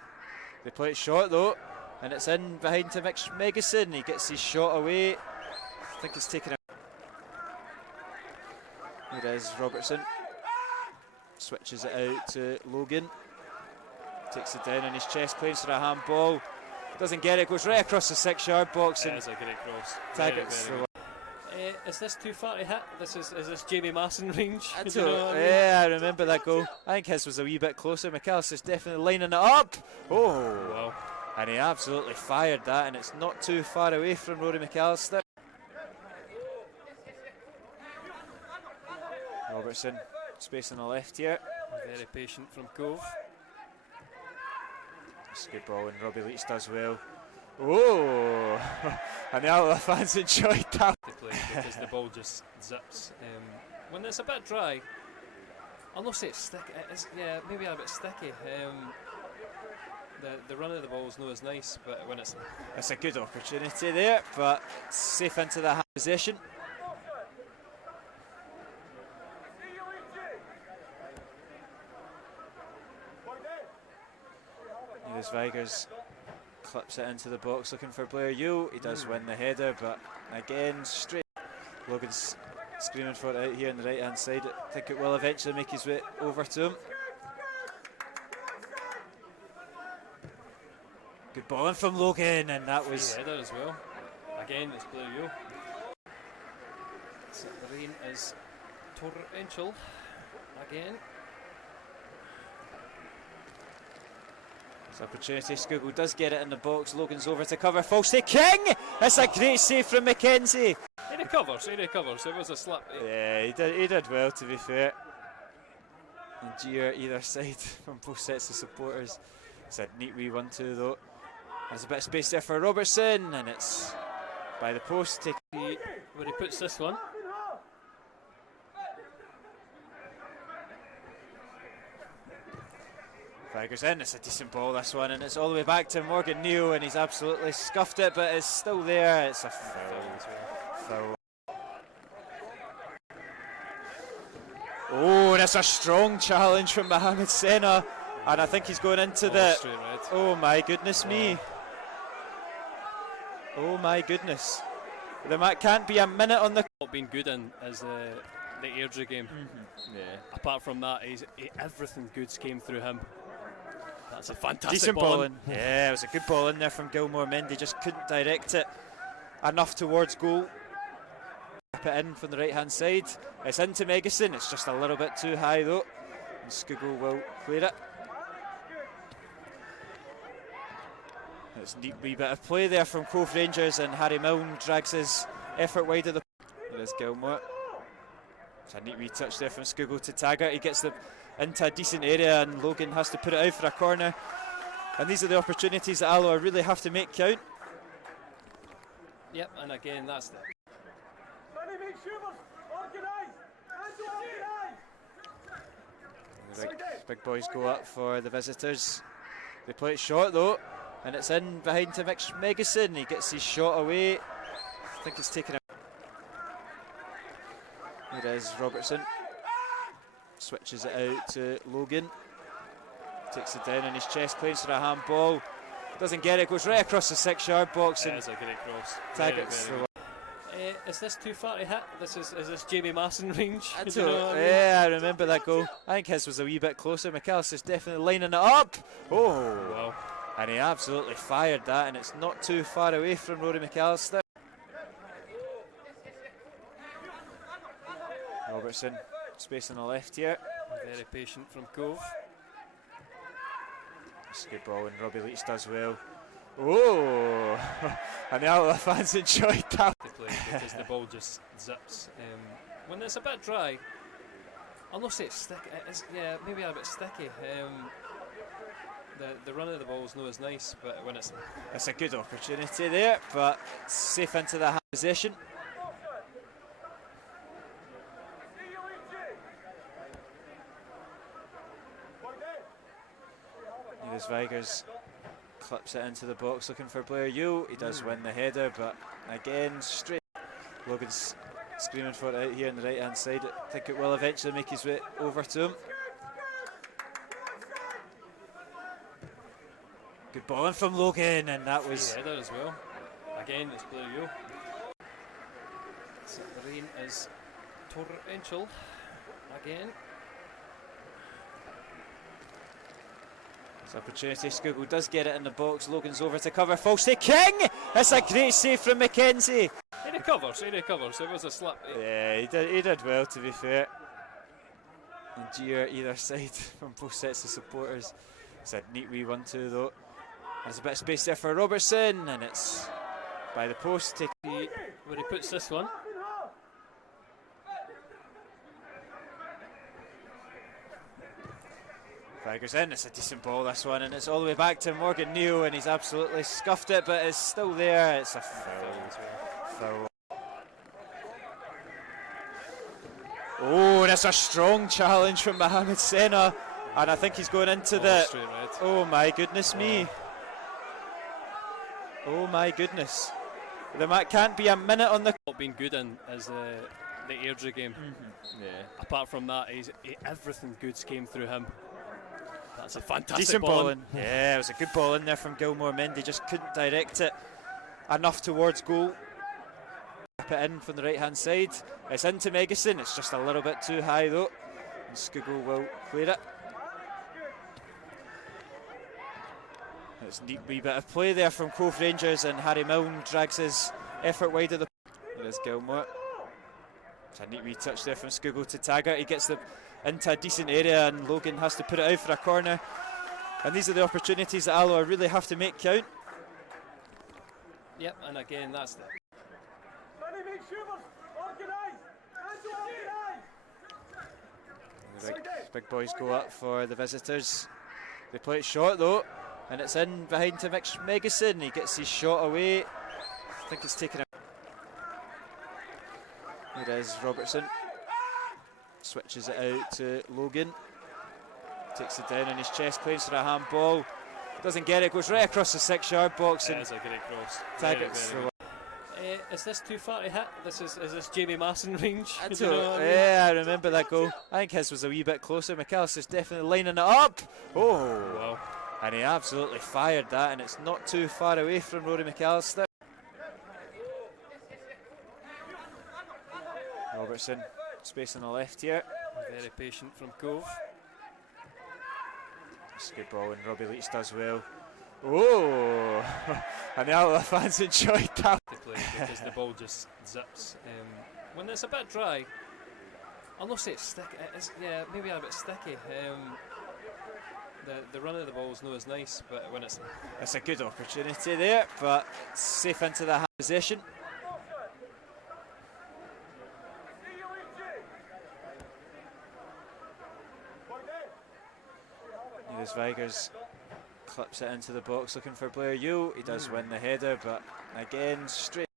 They play it short though, and it's in behind to Mitch Megison. He gets his shot away. I think he's taken it. Here is Robertson. Switches it out to Logan. Takes it down on his chest, claims for a handball. Doesn't get it, goes right across the 6-yard box. That's a great cross. Taggart's the one. Is this too far to hit? Is this Jamie Masson range? Yeah, I remember that goal. I think his was a wee bit closer. McAllister's definitely lining it up. Oh, wow. And he absolutely fired that, and it's not too far away from Rory McAllister. Robertson, space on the left here. Very patient from Cove. It's a good ball, and Robbie Leach does well. Oh, and the Alloa fans enjoyed that. Because the ball just zips. When it's a bit dry, I'll not say it's sticky. Yeah, maybe a bit sticky. The run of the ball is not as nice, but when it's... a good opportunity there, but safe into the half position. As Vigers clips it into the box looking for Blair Yule. He does win the header, but again straight. Logan's screaming for it out here on the right hand side. I think it will eventually make his way over to him. Good ball in from Logan, and that was header as well. Again, it's Blue Yo. So the rain is torrential again. it's an opportunity. Skugel does get it in the box. Logan's over to cover. False to King. It's a great save from McKenzie. He recovers. It was a slip. Yeah, he did well, to be fair. And jeer either side from both sets of supporters. It's a neat wee 1-2 though. There's a bit of space there for Robertson, and it's by the post. Where he puts this one. Goes in, it's a decent ball this one, and it's all the way back to Morgan Neal, and he's absolutely scuffed it, but it's still there. It's a foul. Oh, that's a strong challenge from Mohamed Sena, and I think he's going into the... Straight red. Oh my goodness me. Oh my goodness. There can't be a minute on the... Not been good in is the Airdrie game. Yeah. Apart from that, everything good's came through him. That's a fantastic Decent ball in. Yeah, it was a good ball in there from Gilmore Mendy, just couldn't direct it enough towards goal. Tap it in from the right hand side. It's into Megison, it's just a little bit too high though. And Skugel will clear it. It's a neat wee bit of play there from Cove Rangers, and Harry Milne drags his effort wide of the... There is Gilmore. It's a neat wee touch there from Skugel to Taggart. He gets into a decent area, and Logan has to put it out for a corner. And these are the opportunities that Alloa really have to make count. Yep, and again, that's the... The big boys go up for the visitors. They play it short though, and it's in behind to Mitch Megison. He gets his shot away. I think it's taken out. Here is Robertson. Switches it out to Logan. Takes it down on his chest, plays for a handball. Doesn't get it, goes right across the 6-yard box. That is a great cross. Taggart's the one. Is this too far to hit? Is this Jamie Masson range? I yeah, I remember that goal. I think his was a wee bit closer. McAllister's definitely lining it up. Oh, wow. And he absolutely fired that, and it's not too far away from Rory McAllister. Robertson, space on the left here. Very patient from Cove. It's a good ball, and Robbie Leach does well. Oh, and the Alloa fans enjoyed that. To play because the ball just zips. When it's a bit dry, I'll not say it's sticky. Yeah, maybe a bit sticky. The run of the ball is not as nice, but when it's a good opportunity there, but it's safe into the half possession. Here's Vigers. Clips it into the box looking for Blair Yule. He does win the header, but again straight. Logan's screaming for it out here on the right hand side. I think it will eventually make his way over to him. Good ball in from Logan, and that was header as well. Again, it's Blue Yo. So the rain is torrential again. It's an opportunity. Skugel does get it in the box. Logan's over to cover. False to King. It's a great save from McKenzie. He recovers. It was a slip. Yeah, he did well, to be fair. And jeer either side from both sets of supporters. It's a neat wee 1-2 though. There's a bit of space there for Robertson, and it's by the post. Where he puts this one. Goes in, it's a decent ball this one, and it's all the way back to Morgan Neal, and he's absolutely scuffed it, but it's still there. It's a foul. Oh, that's a strong challenge from Mohamed Sena, and I think he's going into the... Straight red. Oh my goodness me. Oh my goodness. There can't be a minute on the... Not been good in is the Airdrie game. Yeah. Apart from that, everything good's came through him. That's a fantastic decent ball in. Yeah, it was a good ball in there from Gilmore Mendy, just couldn't direct it enough towards goal. Tap it in from the right hand side. It's into Megison. It's just a little bit too high though. And Skugel will clear it. It's a neat wee bit of play there from Cove Rangers, and Harry Milne drags his effort wide of the. There's Gilmore. It's a neat wee touch there from Skugel to Taggart. He gets into a decent area, and Logan has to put it out for a corner. And these are the opportunities that Alloa really have to make count. Yep, and again, that's the. The big boys go up for the visitors. They play it short though, and it's in behind to Megison. He gets his shot away. I think it's taken out. Here is Robertson. Switches it out to Logan. Takes it down on his chest, claims for a handball. Doesn't get it, goes right across the 6-yard box. That is a great cross. Taggart's the one. Is this too far to hit? Is this Jamie Masson range? Yeah, I remember that goal. I think his was a wee bit closer. McAllister's definitely lining it up. Oh, wow. And he absolutely fired that, and it's not too far away from Rory McAllister. Robertson, space on the left here. Very patient from Cove. It's a good ball, and Robbie Leach does well. Oh, and the Alloa fans enjoyed that. Because the ball just zips. When it's a bit dry, I'll not say it's sticky. Yeah, maybe a bit sticky. The run of the ball is not as nice, but when it's a good opportunity there, but safe into the possession. Here's Vigers, clips it into the box looking for Blair Yule. He does win the header, but again straight.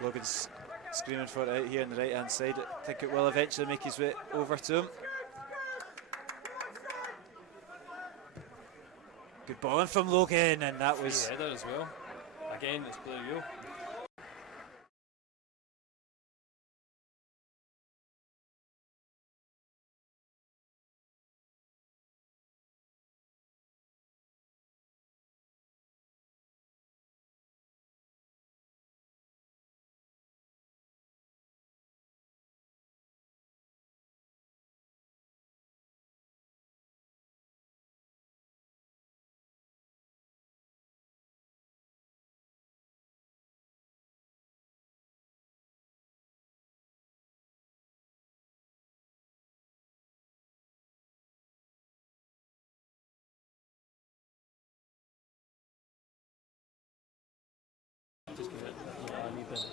Logan's screaming for it out here on the right hand side. I think it will eventually make his way over to him. Good ball in from Logan, and that was header as well. Again, it's Blair Yule. Just give it. Yeah, I need this.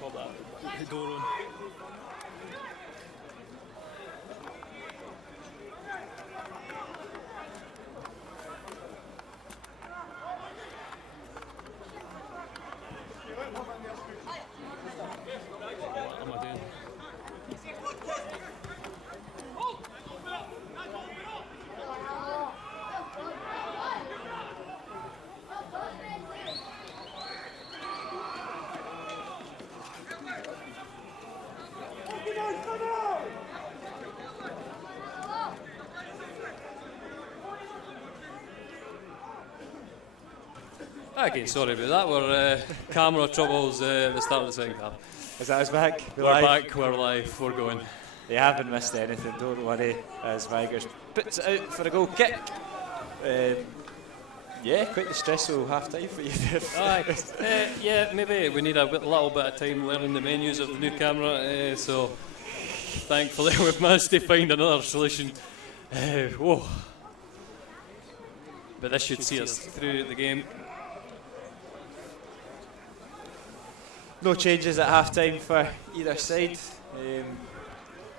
Hold that. Door on. What am I doing? Again, sorry about that. We're camera troubles the start of the second half. Is that us back? We're back, we're live, we're going. You haven't missed anything, don't worry, as Vigers puts it out for a goal kick. Yeah, quite the stressful half time for you there. Aye. Yeah, maybe we need a little bit of time learning the menus of the new camera, so thankfully we've managed to find another solution. Whoa. But this should see us through the game. No changes at half time for either side.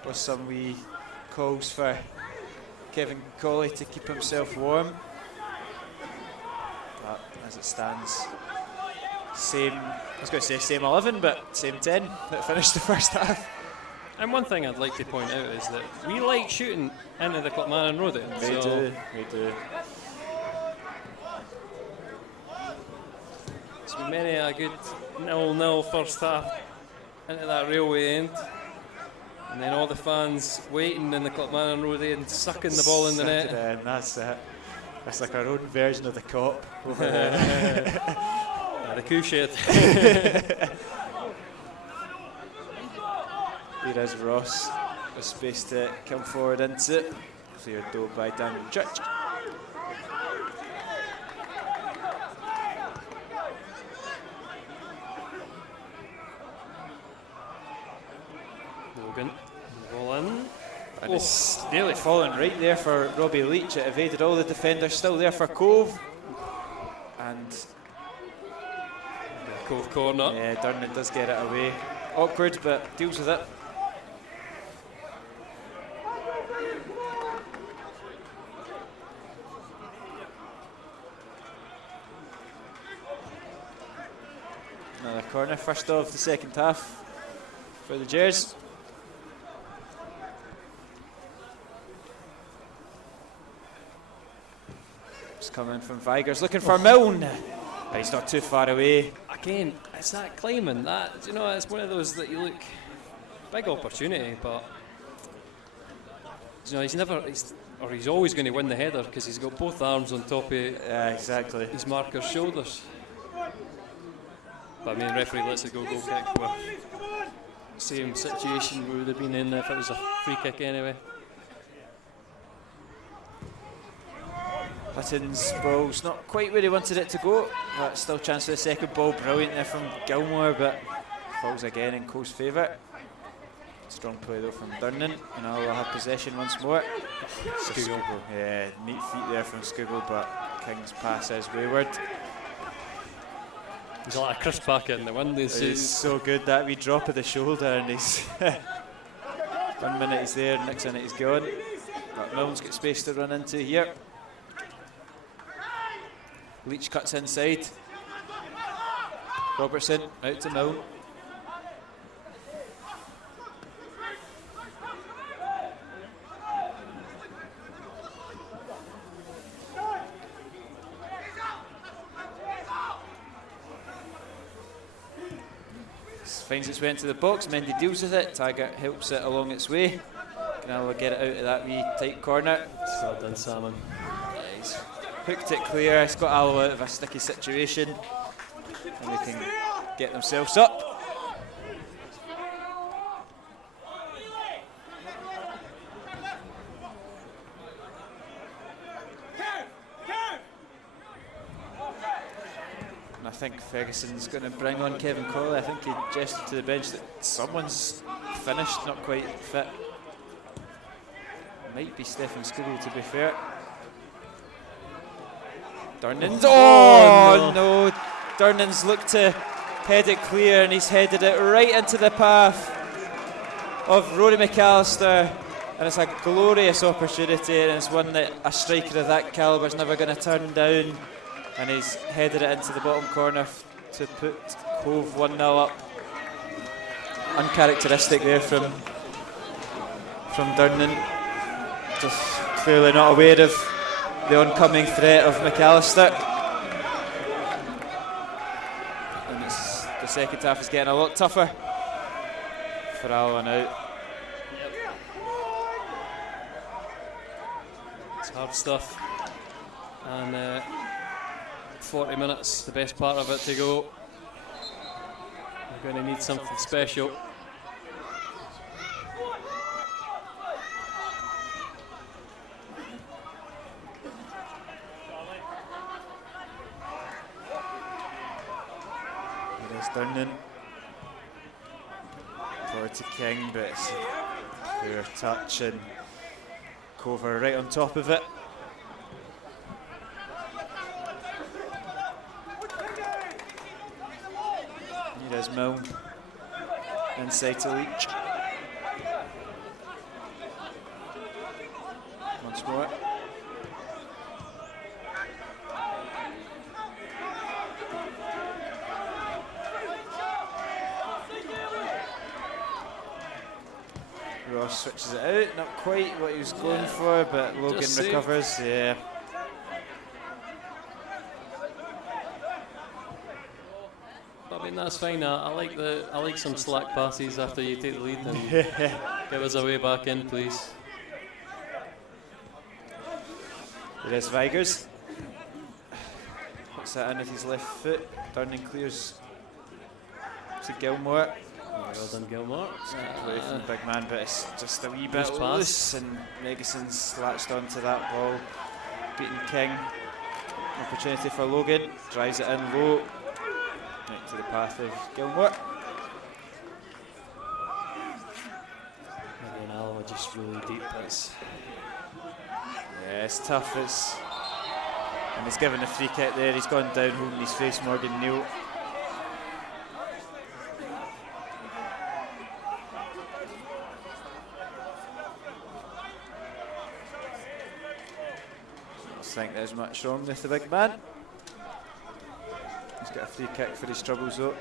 With some wee calls for Kevin Colley to keep himself warm. But as it stands, same, I was going to say same 11, but same 10 that finished the first half. And one thing I'd like to point out is that we like shooting into the Clipmannon Road. We do. It's been many a good 0-0 first half into that railway end. And then all the fans waiting in the Clackmannan Road and sucking the ball in the net. And that's it. It's like our own version of the cop over there. The coup shed. Here is Ross with space to come forward into it. Cleared though by Daniel Church. Logan, ball in. And it's nearly fallen right there for Robbie Leach. It evaded all the defenders, still there for Cove. And Cove corner. yeah, Durnan does get it away. Awkward, but deals with it. Another corner, first of the second half for the Gers. It's coming from Vigers, looking for Milne. But he's not too far away. Again, it's that climbing. That, you know, it's one of those that you look, big opportunity, but you know, he's always going to win the header because he's got both arms on top of Exactly. his marker's shoulders. But I mean, referee lets it go goal kick. Well, same situation we would have been in if it was a free kick anyway. Hutton's ball's not quite where he wanted it to go, but still chance for the second ball. Brilliant there from Gilmore, but falls again in Cove's favour. Strong play though from Durnan, and Alloa have possession once more. Skugel. Yeah, neat feet there from Skugel, but King's pass is wayward. There's a lot of crisp back in the wind. It's so good, that wee drop of the shoulder, and he's 1 minute he's there, next minute he's gone. But Milne's got space to run into here. Leach cuts inside. Robertson out to Milne. Finds its way into the box. Mendy deals with it. Taggart helps it along its way. Can Alloa get it out of that wee tight corner? Well done, Salmon. He's hooked it clear. It's got Alloa out of a sticky situation, and they can get themselves up. And I think Ferguson's going to bring on Kevin Colley. I think he gestured to the bench that someone's finished, not quite fit. Might be Stephen Skugel, to be fair. Durnan's. Oh no! Durnan's looked to head it clear, and he's headed it right into the path of Rory McAllister. And it's a glorious opportunity, and it's one that a striker of that calibre is never going to turn down. And he's headed it into the bottom corner to put Cove 1-0 up. Uncharacteristic there from Durnan. Just clearly not aware of the oncoming threat of McAllister. And the second half is getting a lot tougher for Alloa now. It's hard stuff. And 40 minutes, the best part of it to go. We're going to need something special. Here is Durnan. Forward to King, but it's a poor touch, and Cove are right on top of it. Here is Milne. Inside to Leach. Once more. Ross switches it out, not quite what he was going for, but Logan recovers. Yeah. I mean, that's fine. I like some slack passes after you take the lead and Give us a way back in, please. There's Vigers. Puts that in with his left foot. Durning clears to Gilmore. Well done, Gilmore. Away from the big man, but it's just a wee bit Loose loose, and Megason's latched onto that ball. Beating King. Opportunity for Logan. Drives it in low. Right to the path of Gilmore. And Alloa just really deep. Yeah, it's tough. And he's given a free kick there. He's gone down home in his face, Morgan Neal. I think there's much wrong with the big man. He's got a free kick for his troubles though.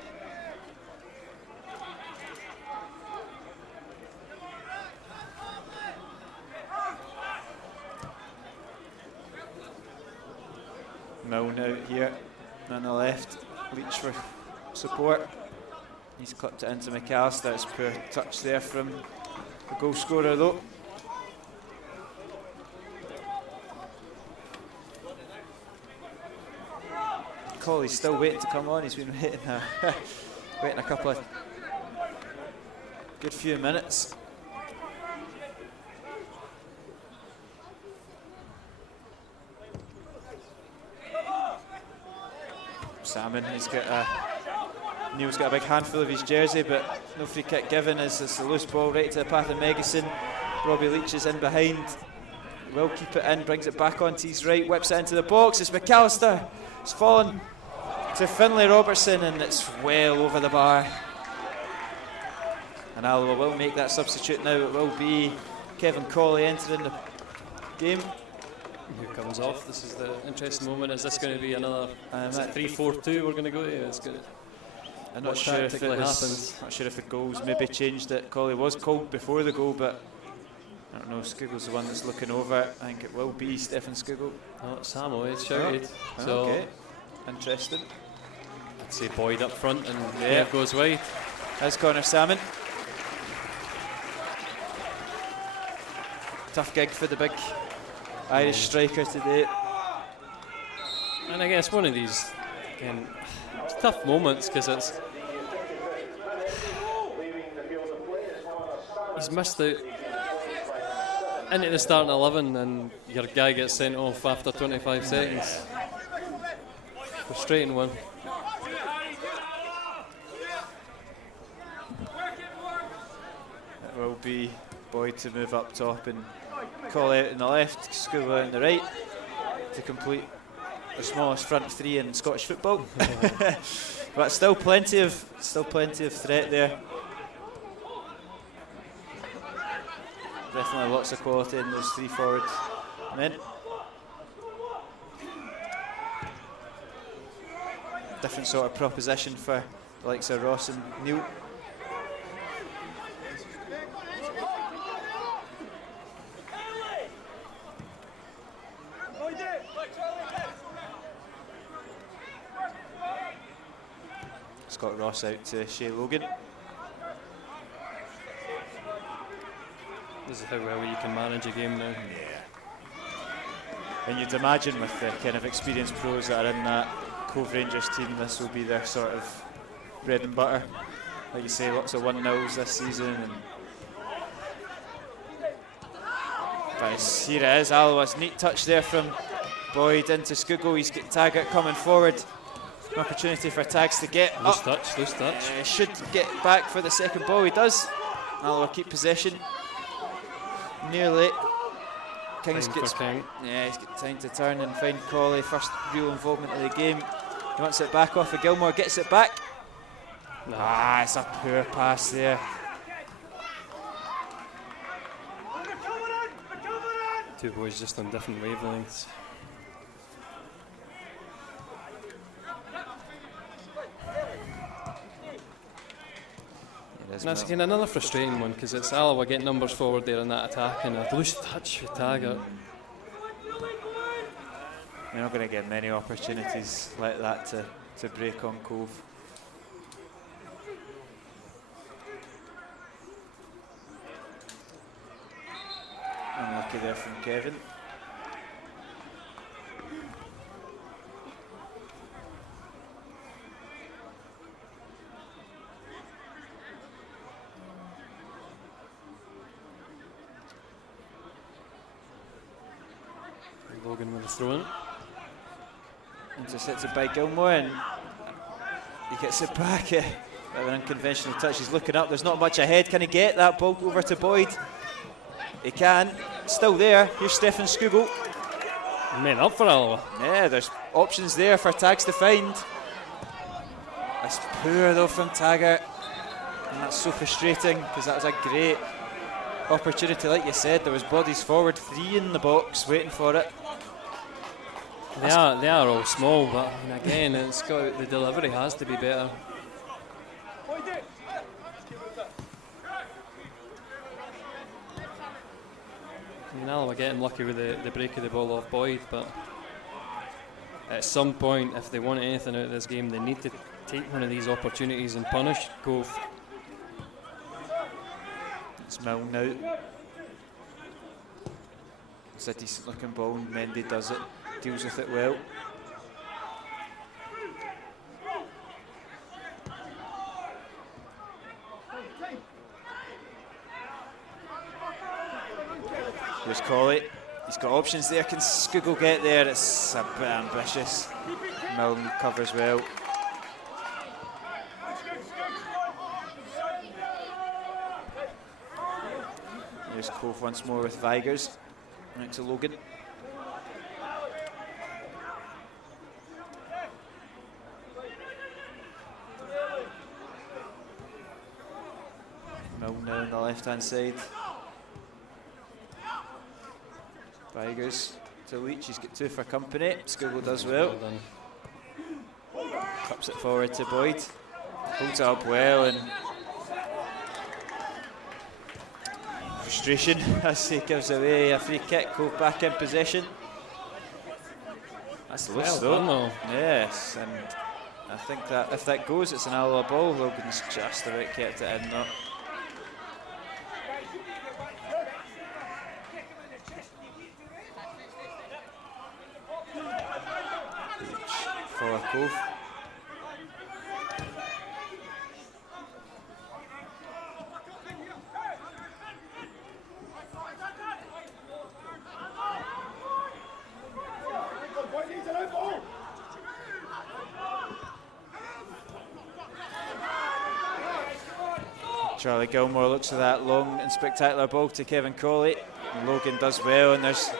Milne out here on the left, Leach for support. He's clipped it into McAllister. It's a poor touch there from the goal scorer though. Colley's still waiting to come on. He's been waiting waiting a couple of good few minutes. Salmon, Neil's got a big handful of his jersey, but no free kick given as it's a loose ball right to the path of Megason. Robbie Leach is in behind. Will keep it in, brings it back onto his right, whips it into the box. It's McAllister. It's fallen to Finlay Robertson, and it's well over the bar. And Alloa will make that substitute now. It will be Kevin Colley entering the game. Who comes off? This is the interesting moment. Is this going to be another 3-4-2 we're going to go to? It's good. I'm not sure if it happens. Not sure if the goals maybe changed it. Colley was called before the goal, but I don't know. Skiggle's the one that's looking over it. I think it will be Stefan Skiggle. Oh, Samo is shouted. Oh, so okay, interesting. I'd say Boyd up front and Dave goes wide. There's Connor Salmon. Tough gig for the big Irish striker today. And I guess one of these again, it's tough moments because he's missed out into the starting 11 and your guy gets sent off after 25 seconds. Frustrating one. It will be Boyd to move up top and call out on the left, School out on the right to complete the smallest front three in Scottish football. But still plenty of threat there. Definitely lots of quality in those three forward men. Different sort of proposition for the likes of Ross and Neil. It's got Ross out to Shea Logan. This is how well you can manage a game now. And you'd imagine with the kind of experienced pros that are in that Cove Rangers team, this will be their sort of bread and butter. Like you say, lots of 1-0s this season. But here it is, Alloa's neat touch there from Boyd into Skuggo. He's got Taggart coming forward. An opportunity for Tags to get Loose up. touch, loose touch. Should get back for the second ball. He does. Alloa keep possession. Nearly. King's King. he's got time to turn and find Colley. First real involvement of the game. He wants it back off of Gilmore, gets it back. It's a poor pass there. Two boys just on different wavelengths. And that's again another frustrating one because it's Alloa getting numbers forward there in that attack and a loose touch with Taggart. You're not going to get many opportunities like that to break on Cove. Unlucky there from Kevin. Logan with a throw in. Intercepted by Gilmore, and he gets it back. With an unconventional touch. He's looking up. There's not much ahead. Can he get that ball over to Boyd? He can. Still there. Here's Stefan Skugel. Men up for Alloa. Yeah, there's options there for Tags to find. That's poor though from Taggart. And that's so frustrating because that was a great opportunity. Like you said, there was bodies forward, 3 in the box waiting for it. They are all small, but again, it's got, the delivery has to be better. Alloa getting lucky with the break of the ball off Boyd, but at some point, if they want anything out of this game, they need to take one of these opportunities and punish Cove. It's Milne now. It's a decent looking ball, and Mendy does it, deals with it well. Here's Colley. He's got options there. Can Skugel get there? It's a bit ambitious. Milne covers well. Here's Cove once more with Vigers. Next to Logan. Milne now on the left hand side. Vigers to Leach, he's got 2 for company. Skugel does well. Clips it forward to Boyd. Holds it up well, and frustration as he gives away a free kick. Cove back in possession. That's loose though. Yes, and I think that if that goes, it's an Alloa ball. Logan's just about kept it in though. For Cove. Charlie Gilmore looks at that long and spectacular ball to Kevin Colley. And Logan does well, and there's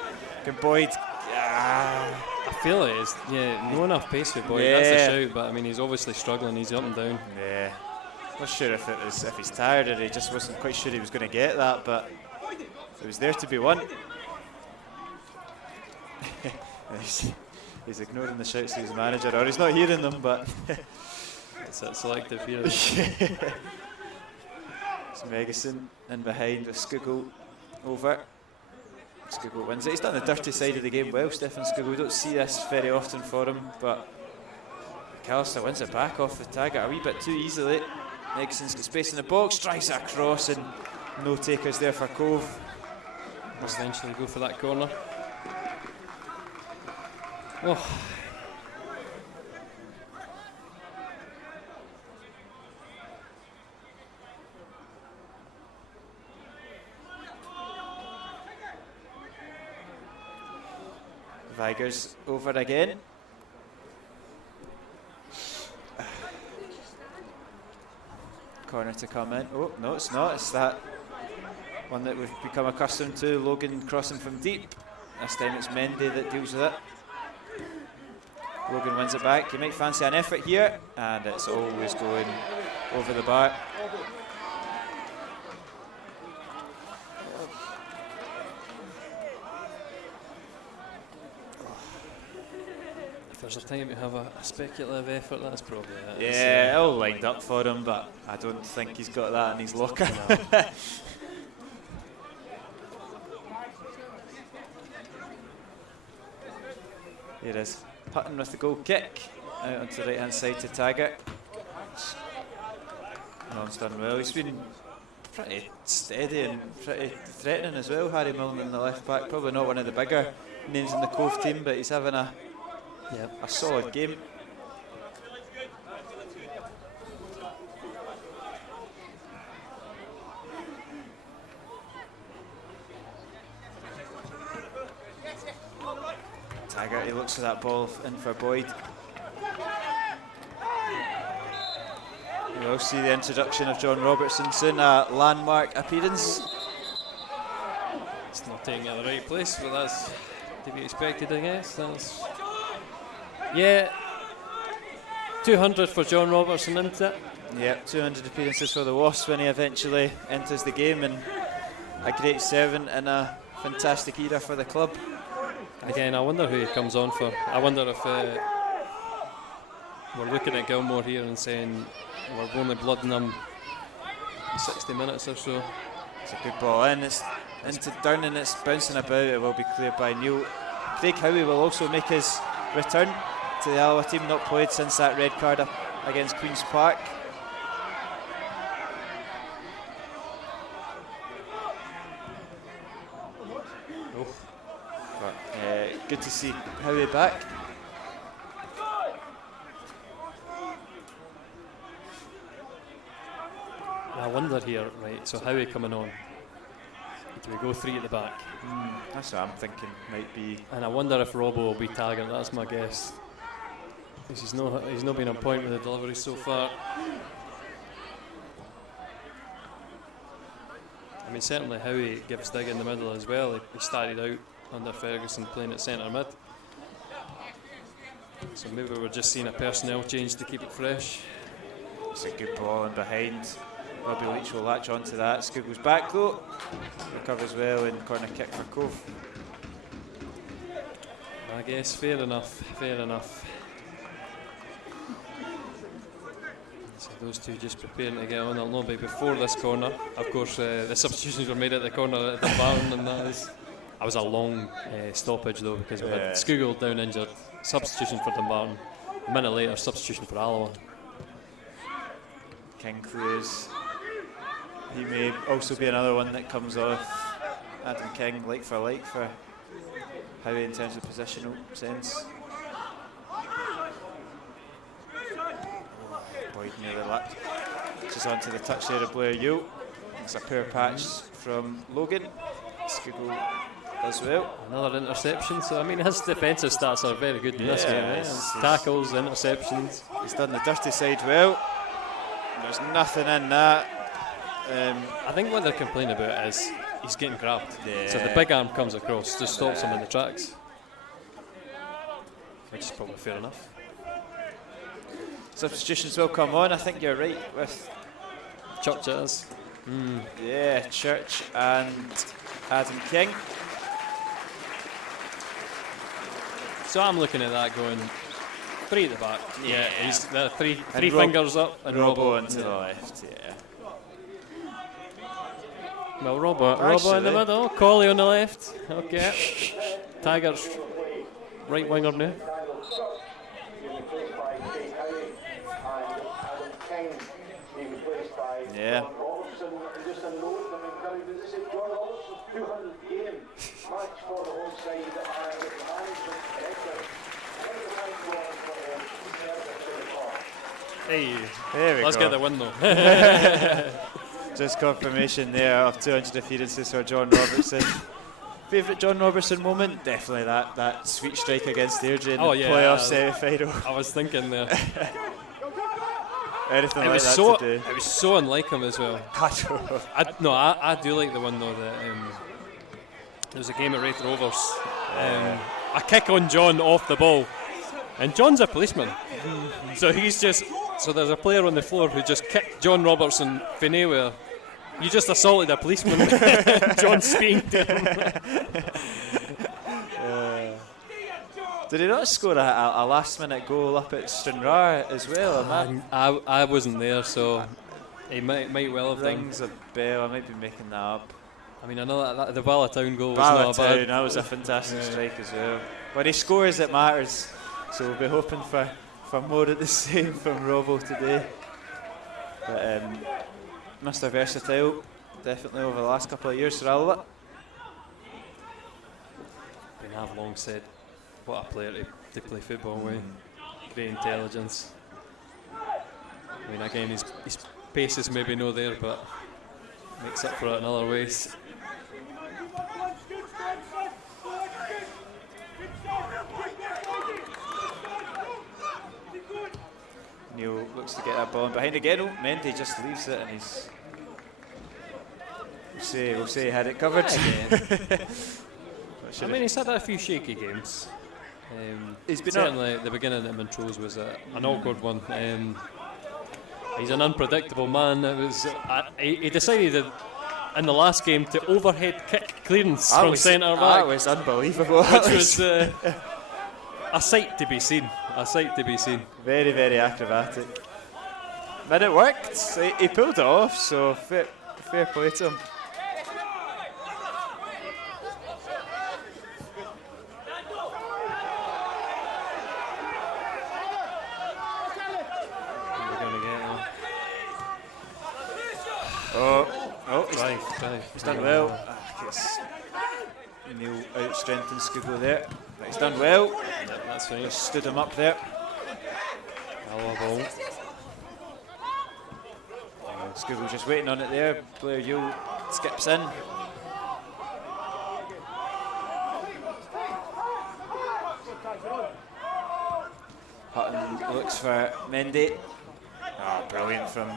Boyd. I feel it is, no enough pace for Boyd. That's a shout, but I mean, he's obviously struggling. He's up and down. Yeah, not sure if he's tired or he just wasn't quite sure he was going to get that, but it was there to be won. He's ignoring the shouts to his manager, or he's not hearing them, but it's that selective hearing. It's Megison in behind with Skugel over. Skugel wins it. He's done the dirty side of the game well, Stefan Skugel. We don't see this very often for him, but McAllister wins it back off the Taggart a wee bit too easily. Megison's got space in the box, drives it across, and no takers there for Cove. Must eventually go for that corner. Oh. Vigers over again. Corner to come in. Oh, no, it's not. It's that one that we've become accustomed to. Logan crossing from deep. This time it's Mendy that deals with it. Logan wins it back. He might fancy an effort here, and it's always going over the bar. There's a time to have a speculative effort, that's probably it. Yeah, all lined up for him, but I don't think he's got that in his locker. Here it is. Hutton with the goal kick out onto the right hand side to Taggart. Non's done well. He's been pretty steady and pretty threatening as well, Harry Milne in the left back. Probably not one of the bigger names in the Cove team, but he's having a solid game. Taggart, he looks for that ball in for Boyd. We'll see the introduction of John Robertson soon, a landmark appearance. It's not taking it at the right place, but that's to be expected, I guess. Yeah, 200 for John Robertson, isn't it? Yeah, 200 appearances for the Wasps when he eventually enters the game, and a great servant and a fantastic era for the club. Again, I wonder who he comes on for. I wonder if we're looking at Gilmore here and saying we're only blooding him 60 minutes or so. It's a good ball in, it's into down and it's bouncing about. It will be cleared by Neil. Craig Howie will also make his return to the Alloa team, not played since that red card up against Queen's Park. Good to see Howie back. I wonder here, right, so Howie coming on. Do we go 3 at the back? That's what I'm thinking might be. And I wonder if Robbo will be Taggart, that's my guess. Because he's not been on point with the delivery so far. I mean, certainly Howie gives dig in the middle as well. He started out under Ferguson playing at centre mid. So maybe we're just seeing a personnel change to keep it fresh. It's a good ball in behind. Robbie Leach will latch onto that. Scoogle's back though. Recovers well and corner kick for Cove. I guess fair enough, fair enough. So those two just preparing to get on. It'll not be before this corner. Of course, the substitutions were made at the corner at the barn, and that was a long stoppage though, because we had Scoogle down injured. Substitution for Dumbarton. A minute later, substitution for Alloa. King clears. He may also be another one that comes off. Adam King, like for Howie in terms of positional sense. Boyd nearly latches onto the touch there of Blair Yule. It's a poor patch from Logan. Scoogle does well. Another interception, so I mean his defensive stats are very good in this game. Tackles, interceptions. He's done the dirty side well. There's nothing in that. I think what they're complaining about is he's getting grabbed. So the big arm comes across, just stops him in the tracks. Which is probably fair enough. Substitutions will come on. I think you're right with Church it is. Yeah, Church and Adam King. So I'm looking at that going 3 at the back. Yeah, he's the three And fingers up and Robbo into the left. Yeah. Well, Robbo in the middle, Colley on the left. Okay. Taggart's right winger now. Yeah. Hey, there we let's go. get the win though. Just confirmation there of 200 appearances for John Robertson. Favourite John Robertson moment? Definitely that sweet strike against Airdrie in the playoff semi-final. I was thinking there. Anything It like was that so to do. it was so unlike him as well. I do like the one though that there was a game at Wraith Rovers. A kick on John off the ball, and John's a policeman, so there's a player on the floor who just kicked John Robertson from anywhere. You just assaulted a policeman. John speaking to him. Did he not score a last-minute goal up at Stranraer as well? I wasn't there, so he might well have done. Rings a bell. I might be making that up. I mean, I know that the Bala Town goal was Bala not Town, bad. that was a fantastic strike as well. When he scores, it matters. So we'll be hoping for more of the same from Robbo today. But Mr. Versatile definitely over the last couple of years for Alloa. I've long said what a player to play football with. Great intelligence. I mean, again, his pace is maybe no there, but makes up for it in other ways. Neil looks to get that ball in behind again. Oh, Mendy just leaves it, and we'll say he had it covered. I mean, he's had a few shaky games. He's been certainly the beginning at Montrose was an awkward one. He's an unpredictable man. It was he decided in the last game to overhead kick clearance from centre back. That was unbelievable. Which was a sight to be seen. A sight to be seen. Very, very acrobatic. But it worked. He pulled it off, so fair play to him. He's done well. Neil out-strengthened Skuglo there. But he's done well. Yeah, that's fine. Just stood him up there. Alloa ball. Skuglo just waiting on it there. Blair Yule skips in. Hutton looks for Mendy. Oh, brilliant from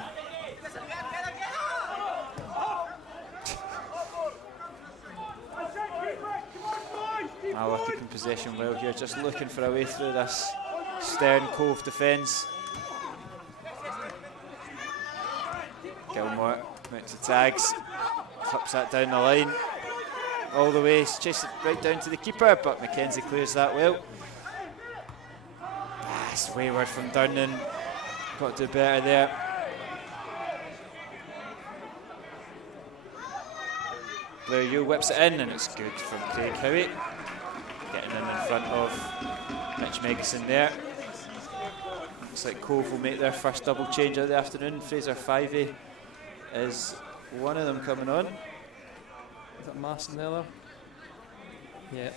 Alloa keeping possession well here, just looking for a way through this stern Cove defence. Gilmore mounts the tags, flips that down the line, all the way, chases it right down to the keeper, but Mackenzie clears that well. It's wayward from Durnan, got to do better there. Blair Yule whips it in, and it's good from Craig Howie. Getting in front of Mitch Megson there. Looks like Cove will make their first double change of the afternoon. Fraser Fivey is one of them coming on. Is that Masson there? Yeah.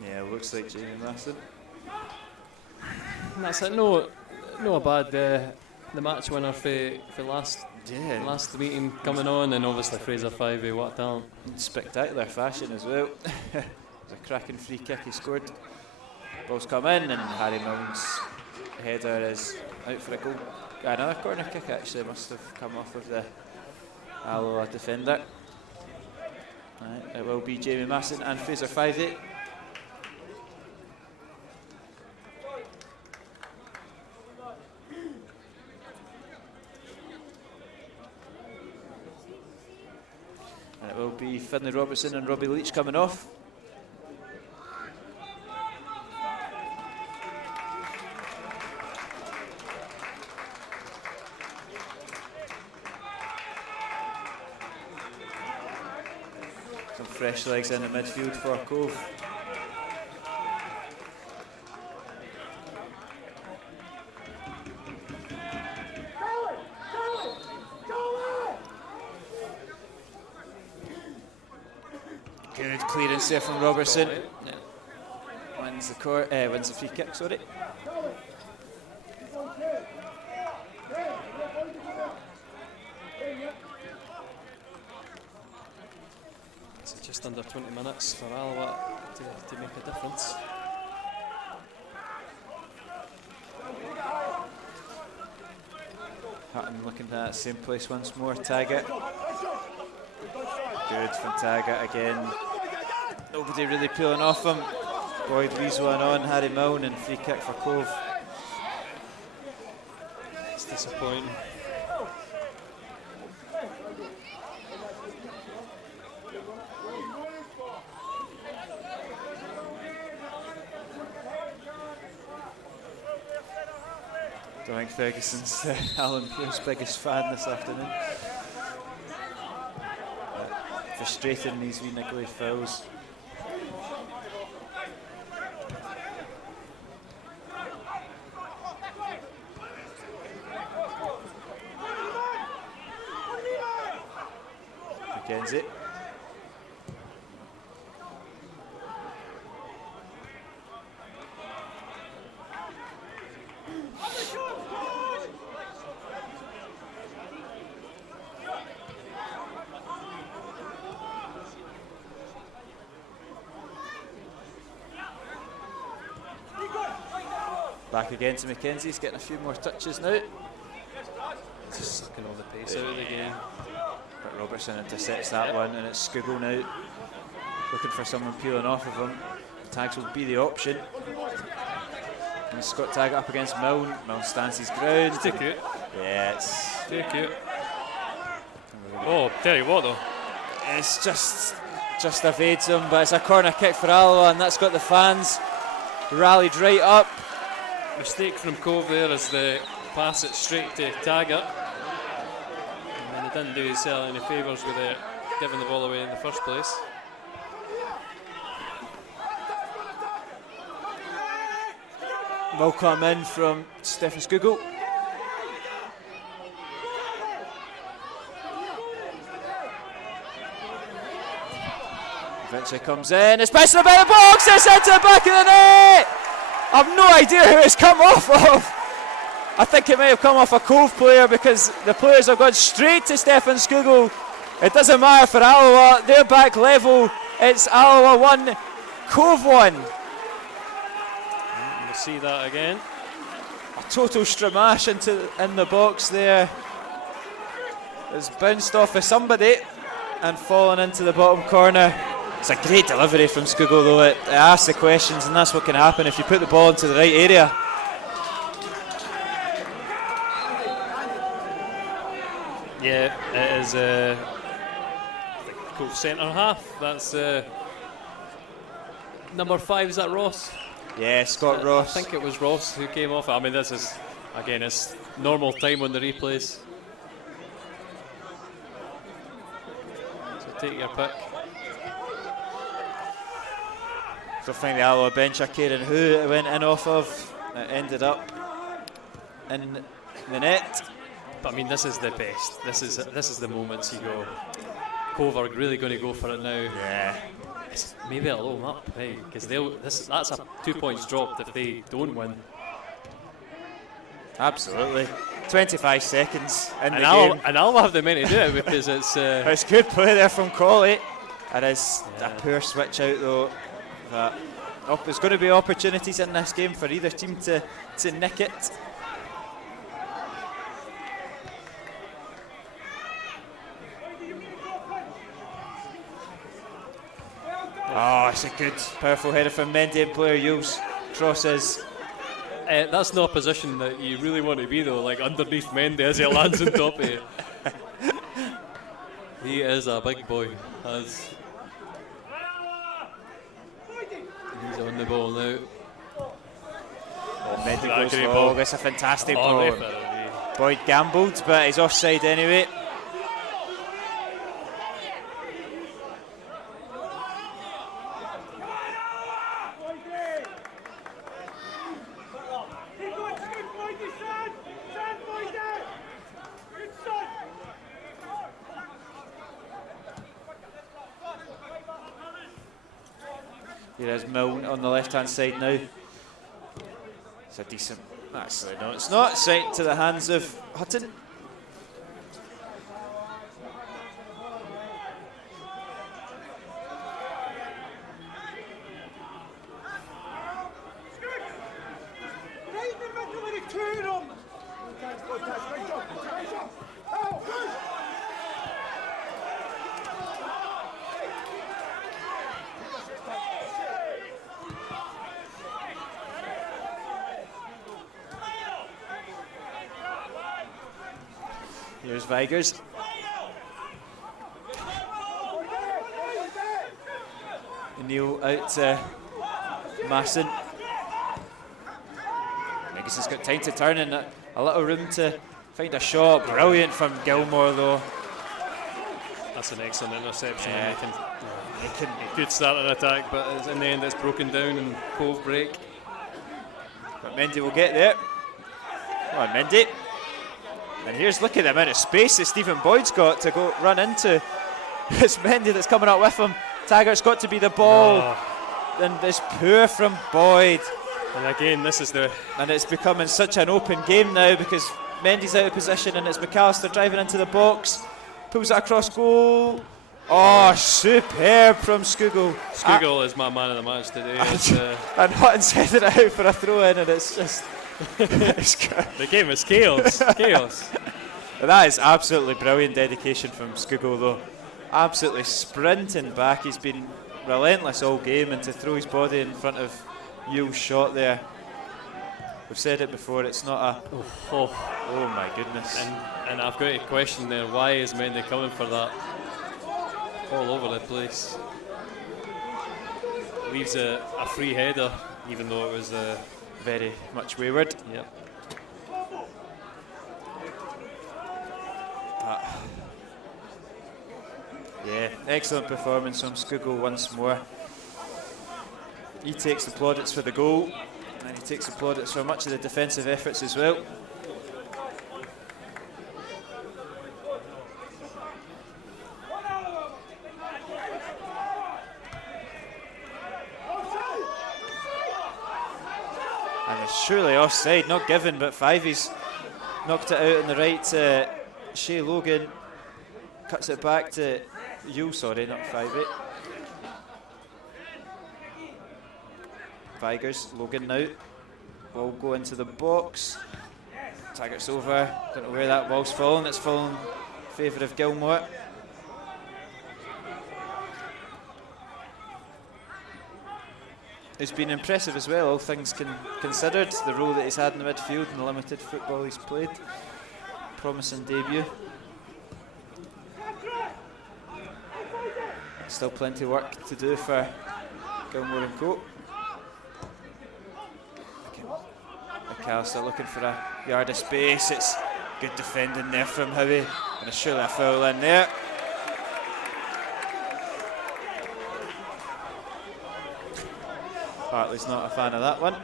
Yeah, looks like Jamie Masson. And that's it. No a bad the match winner for last meeting coming on, and obviously Fraser Fivey, what a talent. In spectacular fashion as well. A cracking free kick he scored. Ball's come in, and Harry Milne's header is out for a goal. Another corner kick actually must have come off of the Alloa defender. Right, it will be Jamie Masson and Fraser Fivey. And it will be Finlay Robertson and Robbie Leach coming off. Some fresh legs in at midfield for Cove. Good clearance there from Robertson. Wins the free kick, sorry. It's just under 20 minutes for Alloa to make a difference. Hutton looking at that same place once more. Taggart. Good from Taggart again. Nobody really peeling off him. Boyd leaves one on. Harry Milne and free kick for Cove. It's disappointing. Don't think Ferguson's Alan Pear's biggest fan this afternoon. Frustrating these wee niggly fouls. McKenzie. Back again to McKenzie, he's getting a few more touches now. Just sucking all the pace out of the game. But Robertson intercepts that one, and it's Skugel now looking for someone peeling off of him. Tags will be the option. And Scott Taggart up against Milne. Milne stands his ground. Too cute. Yeah, it's Too cute. Oh, tell you what though. It's just evades him, but it's a corner kick for Alloa, and that's got the fans rallied right up. Mistake from Cove there as they pass it straight to Taggart. And they didn't do himself any favours with it, giving the ball away in the first place. Will come in from Stefan Skugel. Eventually comes in, it's bouncing about the box, it's into the back of the net! I've no idea who it's come off of. I think it may have come off a Cove player because the players have gone straight to Stefan Skugel. It doesn't matter for Alloa, they're back level. It's Alloa 1, Cove 1. We'll see that again. A total stramash in the box there. It's bounced off of somebody and fallen into the bottom corner. It's a great delivery from Skugel though. It asks the questions, and that's what can happen if you put the ball into the right area. Yeah, it is Cove centre half. That's number 5, is that Ross? Yeah, Scott Ross. I think it was Ross who came off. I mean, this is, again, it's normal time on the replays. So take your pick. So finally the Alloa bench are caring who it went in off of. It ended up in the net. But I mean, this is the best. This is the moments you go, Cove are really going to go for it now. Yeah. Maybe it'll open up, hey, because that's a 2 points dropped if they don't win. Absolutely. 25 seconds in the game. And I'll have the men to do it because it's... It's good play there from Colley. It is a poor switch out though. But there's going to be opportunities in this game for either team to nick it. Oh, it's a good, powerful header from Mendy, and player Yules crosses. That's not a position that you really want to be though, like underneath Mendy as he lands on top of you. He is a big boy. He's on the ball now. Oh, Mendy goes long, it's a fantastic ball. Referee. Boyd gambled, but he's offside anyway. Here's Milne on the left-hand side now. It's a decent... Actually, no, it's not. Straight to the hands of Hutton. Here's Vigers. Neil out to Masson. Meguson's got time to turn and a little room to find a shot. Brilliant from Gilmore though. That's an excellent interception. Yeah. He could start an attack, but in the end it's broken down and Cove break. But Mendy will get there. Come on, Mendy. And look at the amount of space that Stephen Boyd's got to go run into It's Mendy that's coming up with him. Taggart's got to be the ball. And it's poor from Boyd. And again, this is and it's becoming such an open game now because Mendy's out of position and it's McAllister driving into the box. Pulls it across goal. Oh, superb from Skugel. Skugel is my man of the match today. And Hutton's headed it out for a throw in, and it's just. The game is chaos. Chaos. That is absolutely brilliant dedication from Skugel, though. Absolutely sprinting back. He's been relentless all game, and to throw his body in front of Yule's shot there. We've said it before, it's not a. Oh my goodness. And I've got a question there. Why is Mendy coming for that? All over the place. Leaves a free header, even though it was very much wayward. Yep. Yeah, excellent performance from Skugel once more. He takes the plaudits for the goal, and he takes the plaudits for much of the defensive efforts as well. And it's surely offside, not given, but Fivey's knocked it out on the right to Shea Logan. Cuts it back to Yule, sorry, not Fivey. Vigers, Logan now. Ball go into the box. Taggart's over. Don't know where that ball's fallen. It's fallen in favour of Gilmore. He's been impressive as well, all things considered. The role that he's had in the midfield and the limited football he's played. Promising debut. Still plenty of work to do for Gilmore and Co. McAllister looking for a yard of space. It's good defending there from Howie, and it's surely a foul in there. Hartley's not a fan of that one.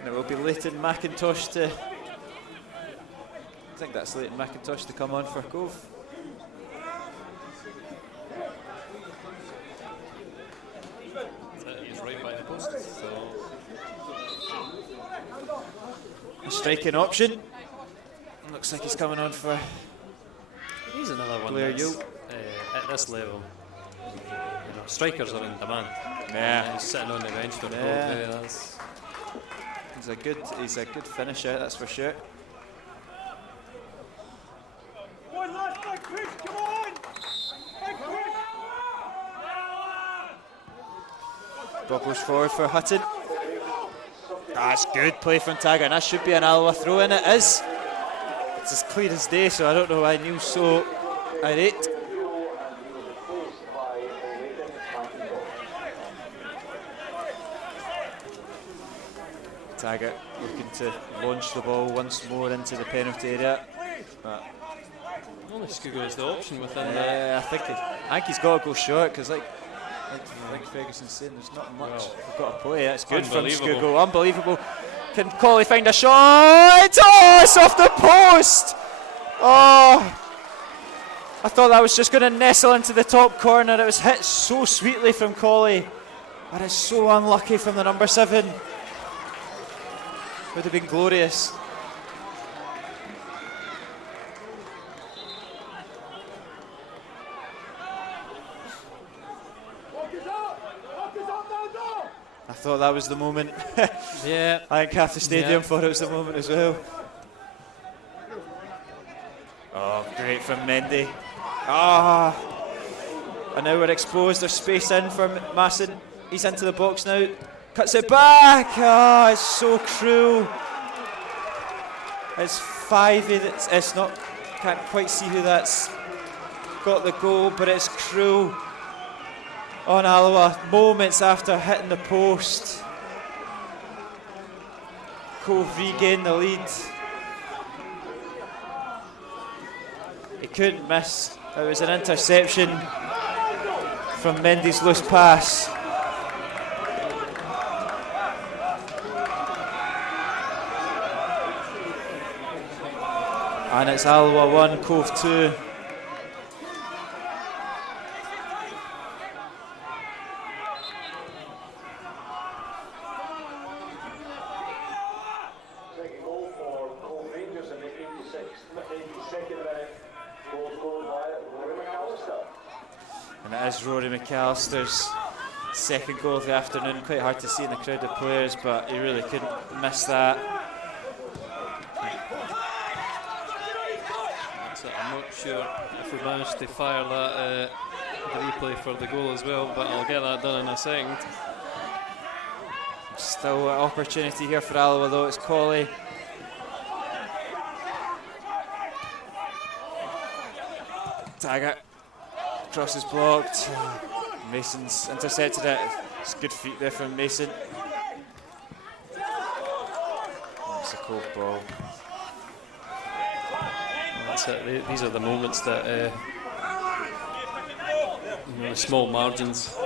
And it will be Leighton McIntosh to. I think that's Leighton McIntosh to come on for Cove. He's right by the post. So. A striking option. Looks like he's coming on for. He's another one Blair that's, Yule. At this level. Strikers are in demand. Yeah. He's sitting on the bench for Yeah. Cove. He's a good finisher, that's for sure. Bobbles forward for Hutton. That's good play from Taggart, and that should be an Alloa throw in. It is. It's as clear as day, so I don't know why Neil's so irate. Taggart looking to launch the ball once more into the penalty area. But Only Skugel is the option within that. yeah, I think he's got to go short because, like Ferguson's saying, there's not much we've got to play. That's good from Skugel. Unbelievable. Can Colley find a shot? Oh, it's off the post. Oh, I thought that was just going to nestle into the top corner. It was hit so sweetly from Colley, and it's so unlucky from the number 7. Would have been glorious. I thought that was the moment. Yeah. I think half the stadium thought it was the moment as well. Oh, great from Mendy. Ah. And now we're exposed. There's space in for Masson. He's into the box now. Cuts it back. Ah, it's so cruel. It's Fivey. It's not. Can't quite see who that's got the goal, but it's cruel on Alloa moments after hitting the post. Cove regained the lead. He couldn't miss. It was an interception from Mendy's loose pass. And it's Alloa 1, Cove 2. Second goal for Cove Rangers in the 82nd minute. Goal scored by Rory McAllister. And it is Rory McAllister's second goal of the afternoon. Quite hard to see in the crowd of players, but he really couldn't miss that. So I'm not sure if we managed to fire that the replay for the goal as well, but I'll get that done in a second. Still an opportunity here for Alloa though. It's Colley. Taggart. Cross is blocked. Mason's intercepted it. It's good feet there from Mason. It's a Cove ball. That's it. These are the moments that the small margins.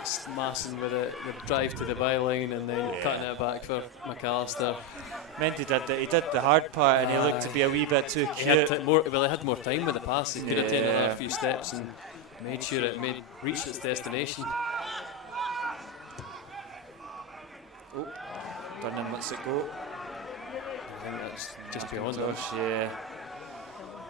It's Masson with the drive to the byline and then cutting it back for McAllister. Mendy did the hard part and he looked to be a wee bit too He cute. had more time with the pass. He could have taken another few steps and made sure it reached its destination. Oh, Burnham lets it go. I think that's just beyond us. McIntosh, yeah.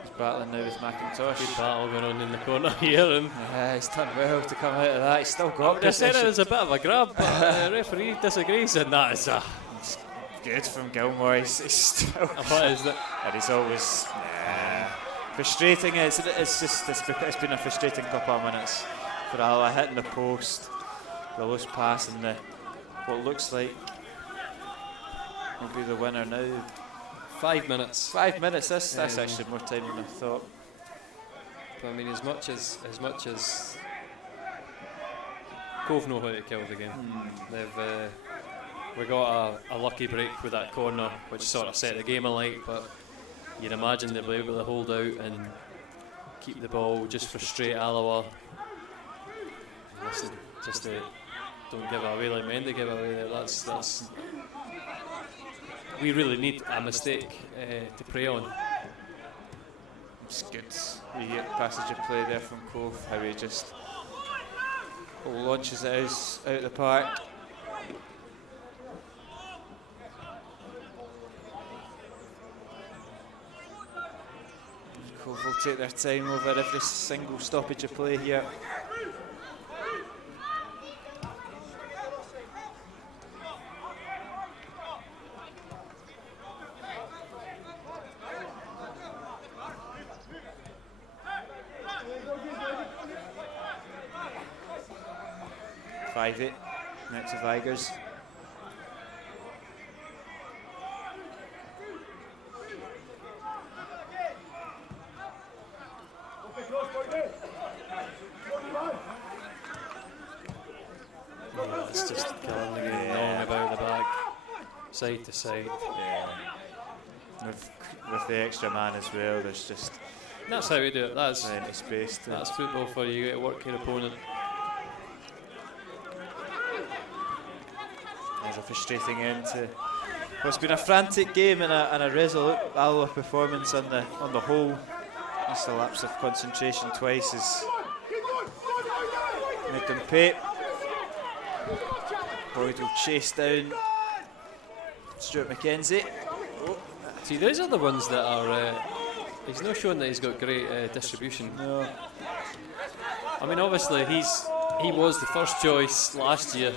He's battling now with McIntosh. Good battle going on in the corner here, and He's done well to come out of that. He's still got they said it possession. was a bit of a grab, but the referee disagrees, and that is a. It's good from Gilmore. He's still. What is that? And he's always frustrating. It's been a frustrating couple of minutes for Alloa, hitting the post, the loose pass, and what looks like will be the winner now. 5 minutes. 5 minutes. That's actually more time than I thought. But I mean, as much as Cove know how to kill the game. They've we got a lucky break with that corner, which sort of set the game alight. But you'd imagine they'll be able to hold out and keep the ball, just frustrate Alloa. Listen, just don't give it away like Mendy give away there. That's. We really need a mistake to prey on. It's good. You get passage of play there from Cove, how he just launches it out the park. Cove will take their time over every single stoppage of play here. Next to Vigers. It's just killing the game, long about the back, side to side. Yeah. With the extra man as well, there's just That's how we do it. That's plenty of space. that's football for you. You get to work your opponent. There's a frustrating end to what's been a frantic game and a resolute Alloa performance on the whole. Just a lapse of concentration twice has made them pay. Boyd will chase down Stuart McKenzie. See, those are the ones that are. He's not showing that he's got great distribution. No. I mean, obviously he was the first choice last year.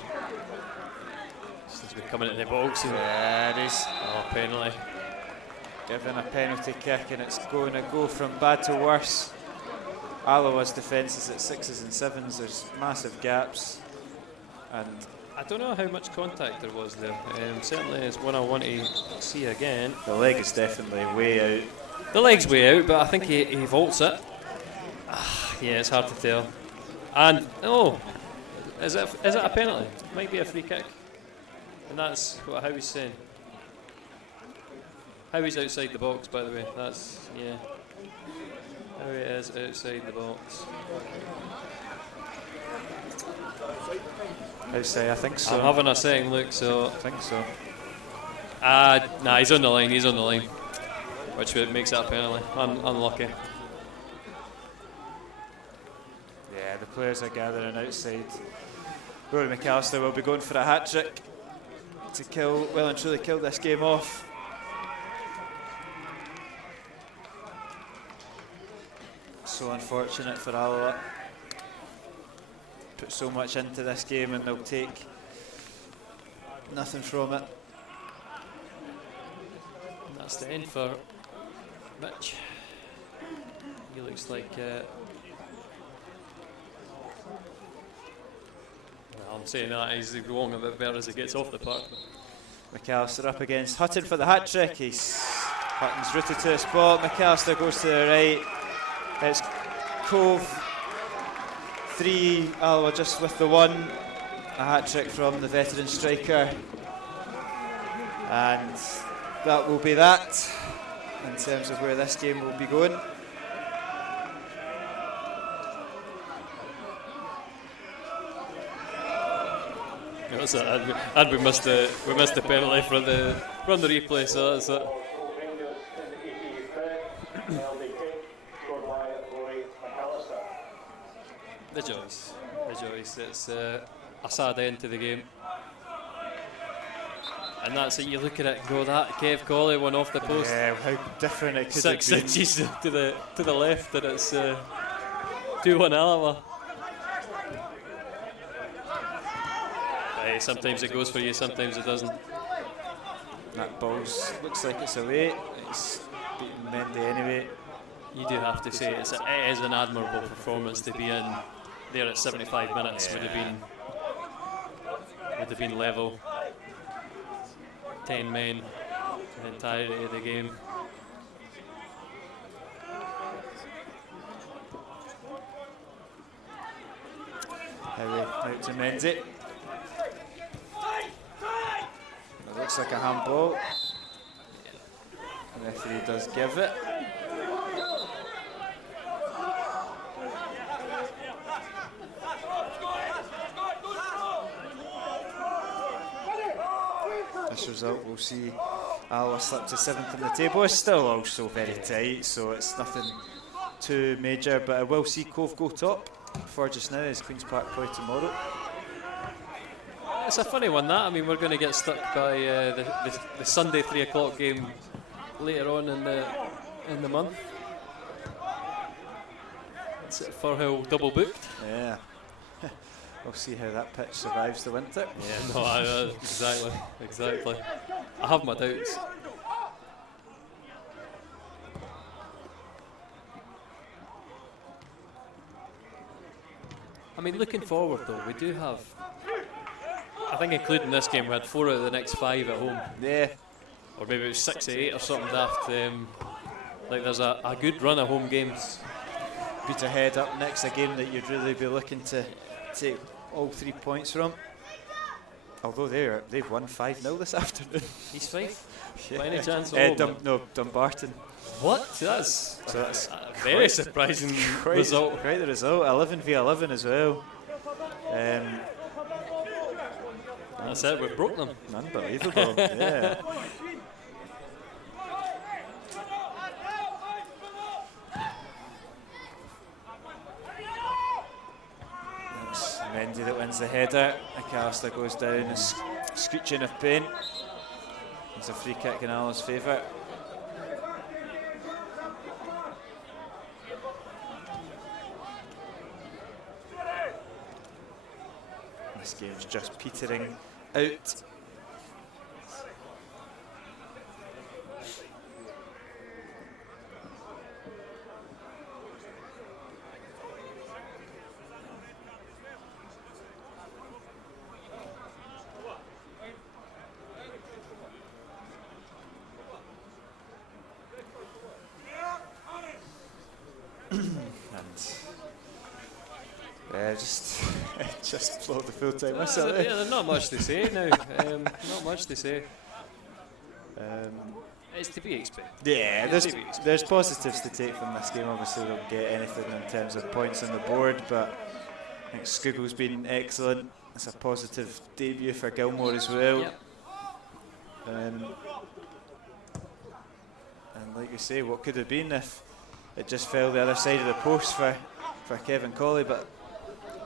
Since we're coming into the box, and Yeah, it is. oh, penalty. Given a penalty kick, and it's going to go from bad to worse. Alloa's defence is at 6s and 7s. There's massive gaps, and I don't know how much contact there was there. Certainly, it's one I want to see again. the leg is definitely way out. The leg's way out, but I think he vaults it. Yeah, it's hard to tell. And is it a penalty? Might be a free kick. And that's how he's saying. How he's outside the box, by the way. That's how he is outside the box. Outside, I think so. I'm having a second look, so I think so. nah, he's on the line. He's on the line, which makes it a penalty. Unlucky. Yeah, the players are gathering outside. Rory McAllister will be going for a hat-trick to well and truly kill this game off. So unfortunate for Alloa. Put so much into this game and they'll take nothing from it. And that's the end for Mitch. He looks like I'm saying that he's going a bit better as he gets off the park. McAllister up against Hutton for the hat-trick. Hutton's rooted to the spot. McAllister goes to the right. It's Cove. 3, Alloa just with the 1. A hat-trick from the veteran striker. And that will be that in terms of where this game will be going. And we missed the penalty from the replay, so that's it. The joys. It's a sad end to the game, and that's it. You look at it and go, that Kev Colley one off the post. Yeah, how different it could have been. 6 inches to the left, and it's 2-1 Alloa. Sometimes it goes for you, sometimes it doesn't. That ball looks like it's away. It's beaten Mendy anyway. You do have to say it is an admirable performance to be in there at 75 minutes. Would have been level. 10 men the entirety of the game. Out to Mendy. It looks like a handball. The referee does give it. This result will see Alloa slip to 7th in the table. It's still also very tight, so it's nothing too major, but I will see Cove go top. For just now is Queen's Park play tomorrow. It's a funny one, that. I mean, we're going to get stuck by the Sunday 3 o'clock game later on in the month. It's at Firhill double booked. Yeah. We'll see how that pitch survives the winter. Yeah, no, exactly. I have my doubts. I mean, looking forward though, we do have, I think including this game, we had 4 out of the next 5 at home. Yeah. Or maybe it was 6 or 8 or something daft. Like there's a good run of home games. Peterhead up next, a game that you'd really be looking to take all 3 points from. Although they've won 5-0 this afternoon. East Fife? Yeah. By any chance? Dumbarton. What? That's a very surprising Quite result. Quite the result. 11v11 as well. That's it, we've broken them. Unbelievable. Yeah. That's Mendy that wins the header. McAllister goes down, is screeching of pain. It's a free kick in Alloa's favour. This game's just petering out. Just blow the full time whistle. Yeah, there's not much to say now. Not much to say. It's to be expected. Yeah, there's positives to take from this game. Obviously, we don't get anything in terms of points on the board, but I think Scoogle's been excellent. It's a positive debut for Gilmore as well. Yep. And like you say, what could have been if it just fell the other side of the post for Kevin Colley, but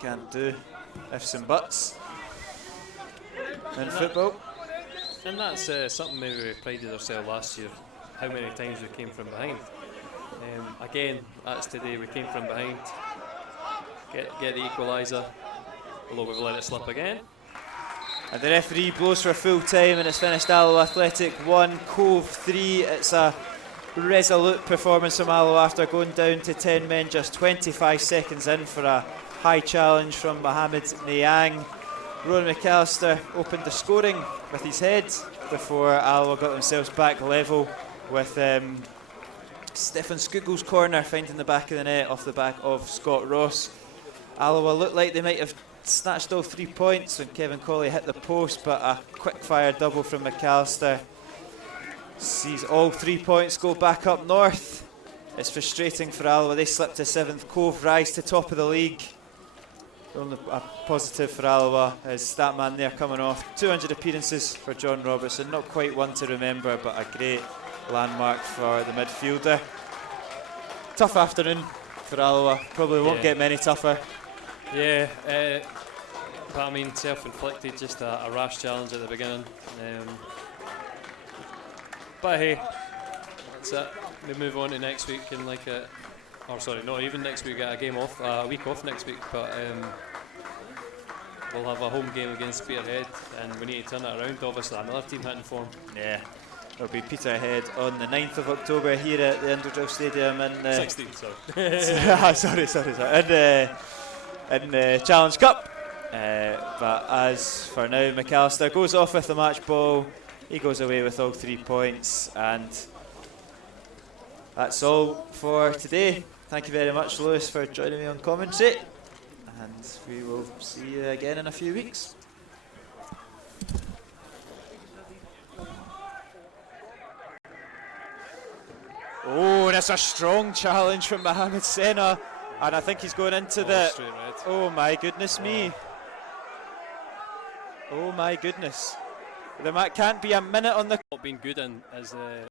can't do ifs and buts in football. And that's something maybe we prided ourselves last year, how many times we came from behind. Again, that's today, we came from behind, get the equaliser, although we've let it slip again. And the referee blows for full time, and it's finished Alloa Athletic 1, Cove 3. It's a resolute performance from Alloa after going down to 10 men just 25 seconds in for a high challenge from Mohamed Niang. Rowan McAllister opened the scoring with his head before Alloa got themselves back level with Stefan Skugel's corner finding the back of the net off the back of Scott Ross. Alloa looked like they might have snatched all 3 points when Kevin Colley hit the post, but a quick fire double from McAllister sees all 3 points go back up north. It's frustrating for Alloa, they slipped to 7th, Cove rise to top of the league. Only a positive for Alloa is that man there coming off 200 appearances for John Robertson, not quite one to remember, but a great landmark for the midfielder. Tough afternoon for Alloa, probably won't get many tougher. Yeah, but I mean, self-inflicted, just a rash challenge at the beginning. But hey, that's it. We move on to next week and not even next week, get a game off, a week off next week, but we'll have a home game against Peterhead and we need to turn it around, obviously, another team hitting form. Yeah. It'll be Peterhead on the 9th of October here at the Underdrill Stadium in 16th, sorry. sorry. In the Challenge Cup. But as for now, McAllister goes off with the match ball. He goes away with all 3 points, and that's all for today. Thank you very much, Lewis, for joining me on commentary, and we will see you again in a few weeks. Oh, that's a strong challenge from Mohamed Sena, and I think he's going into straight red. Oh my goodness me. Oh my goodness. There can't be a minute on the... Not been good in as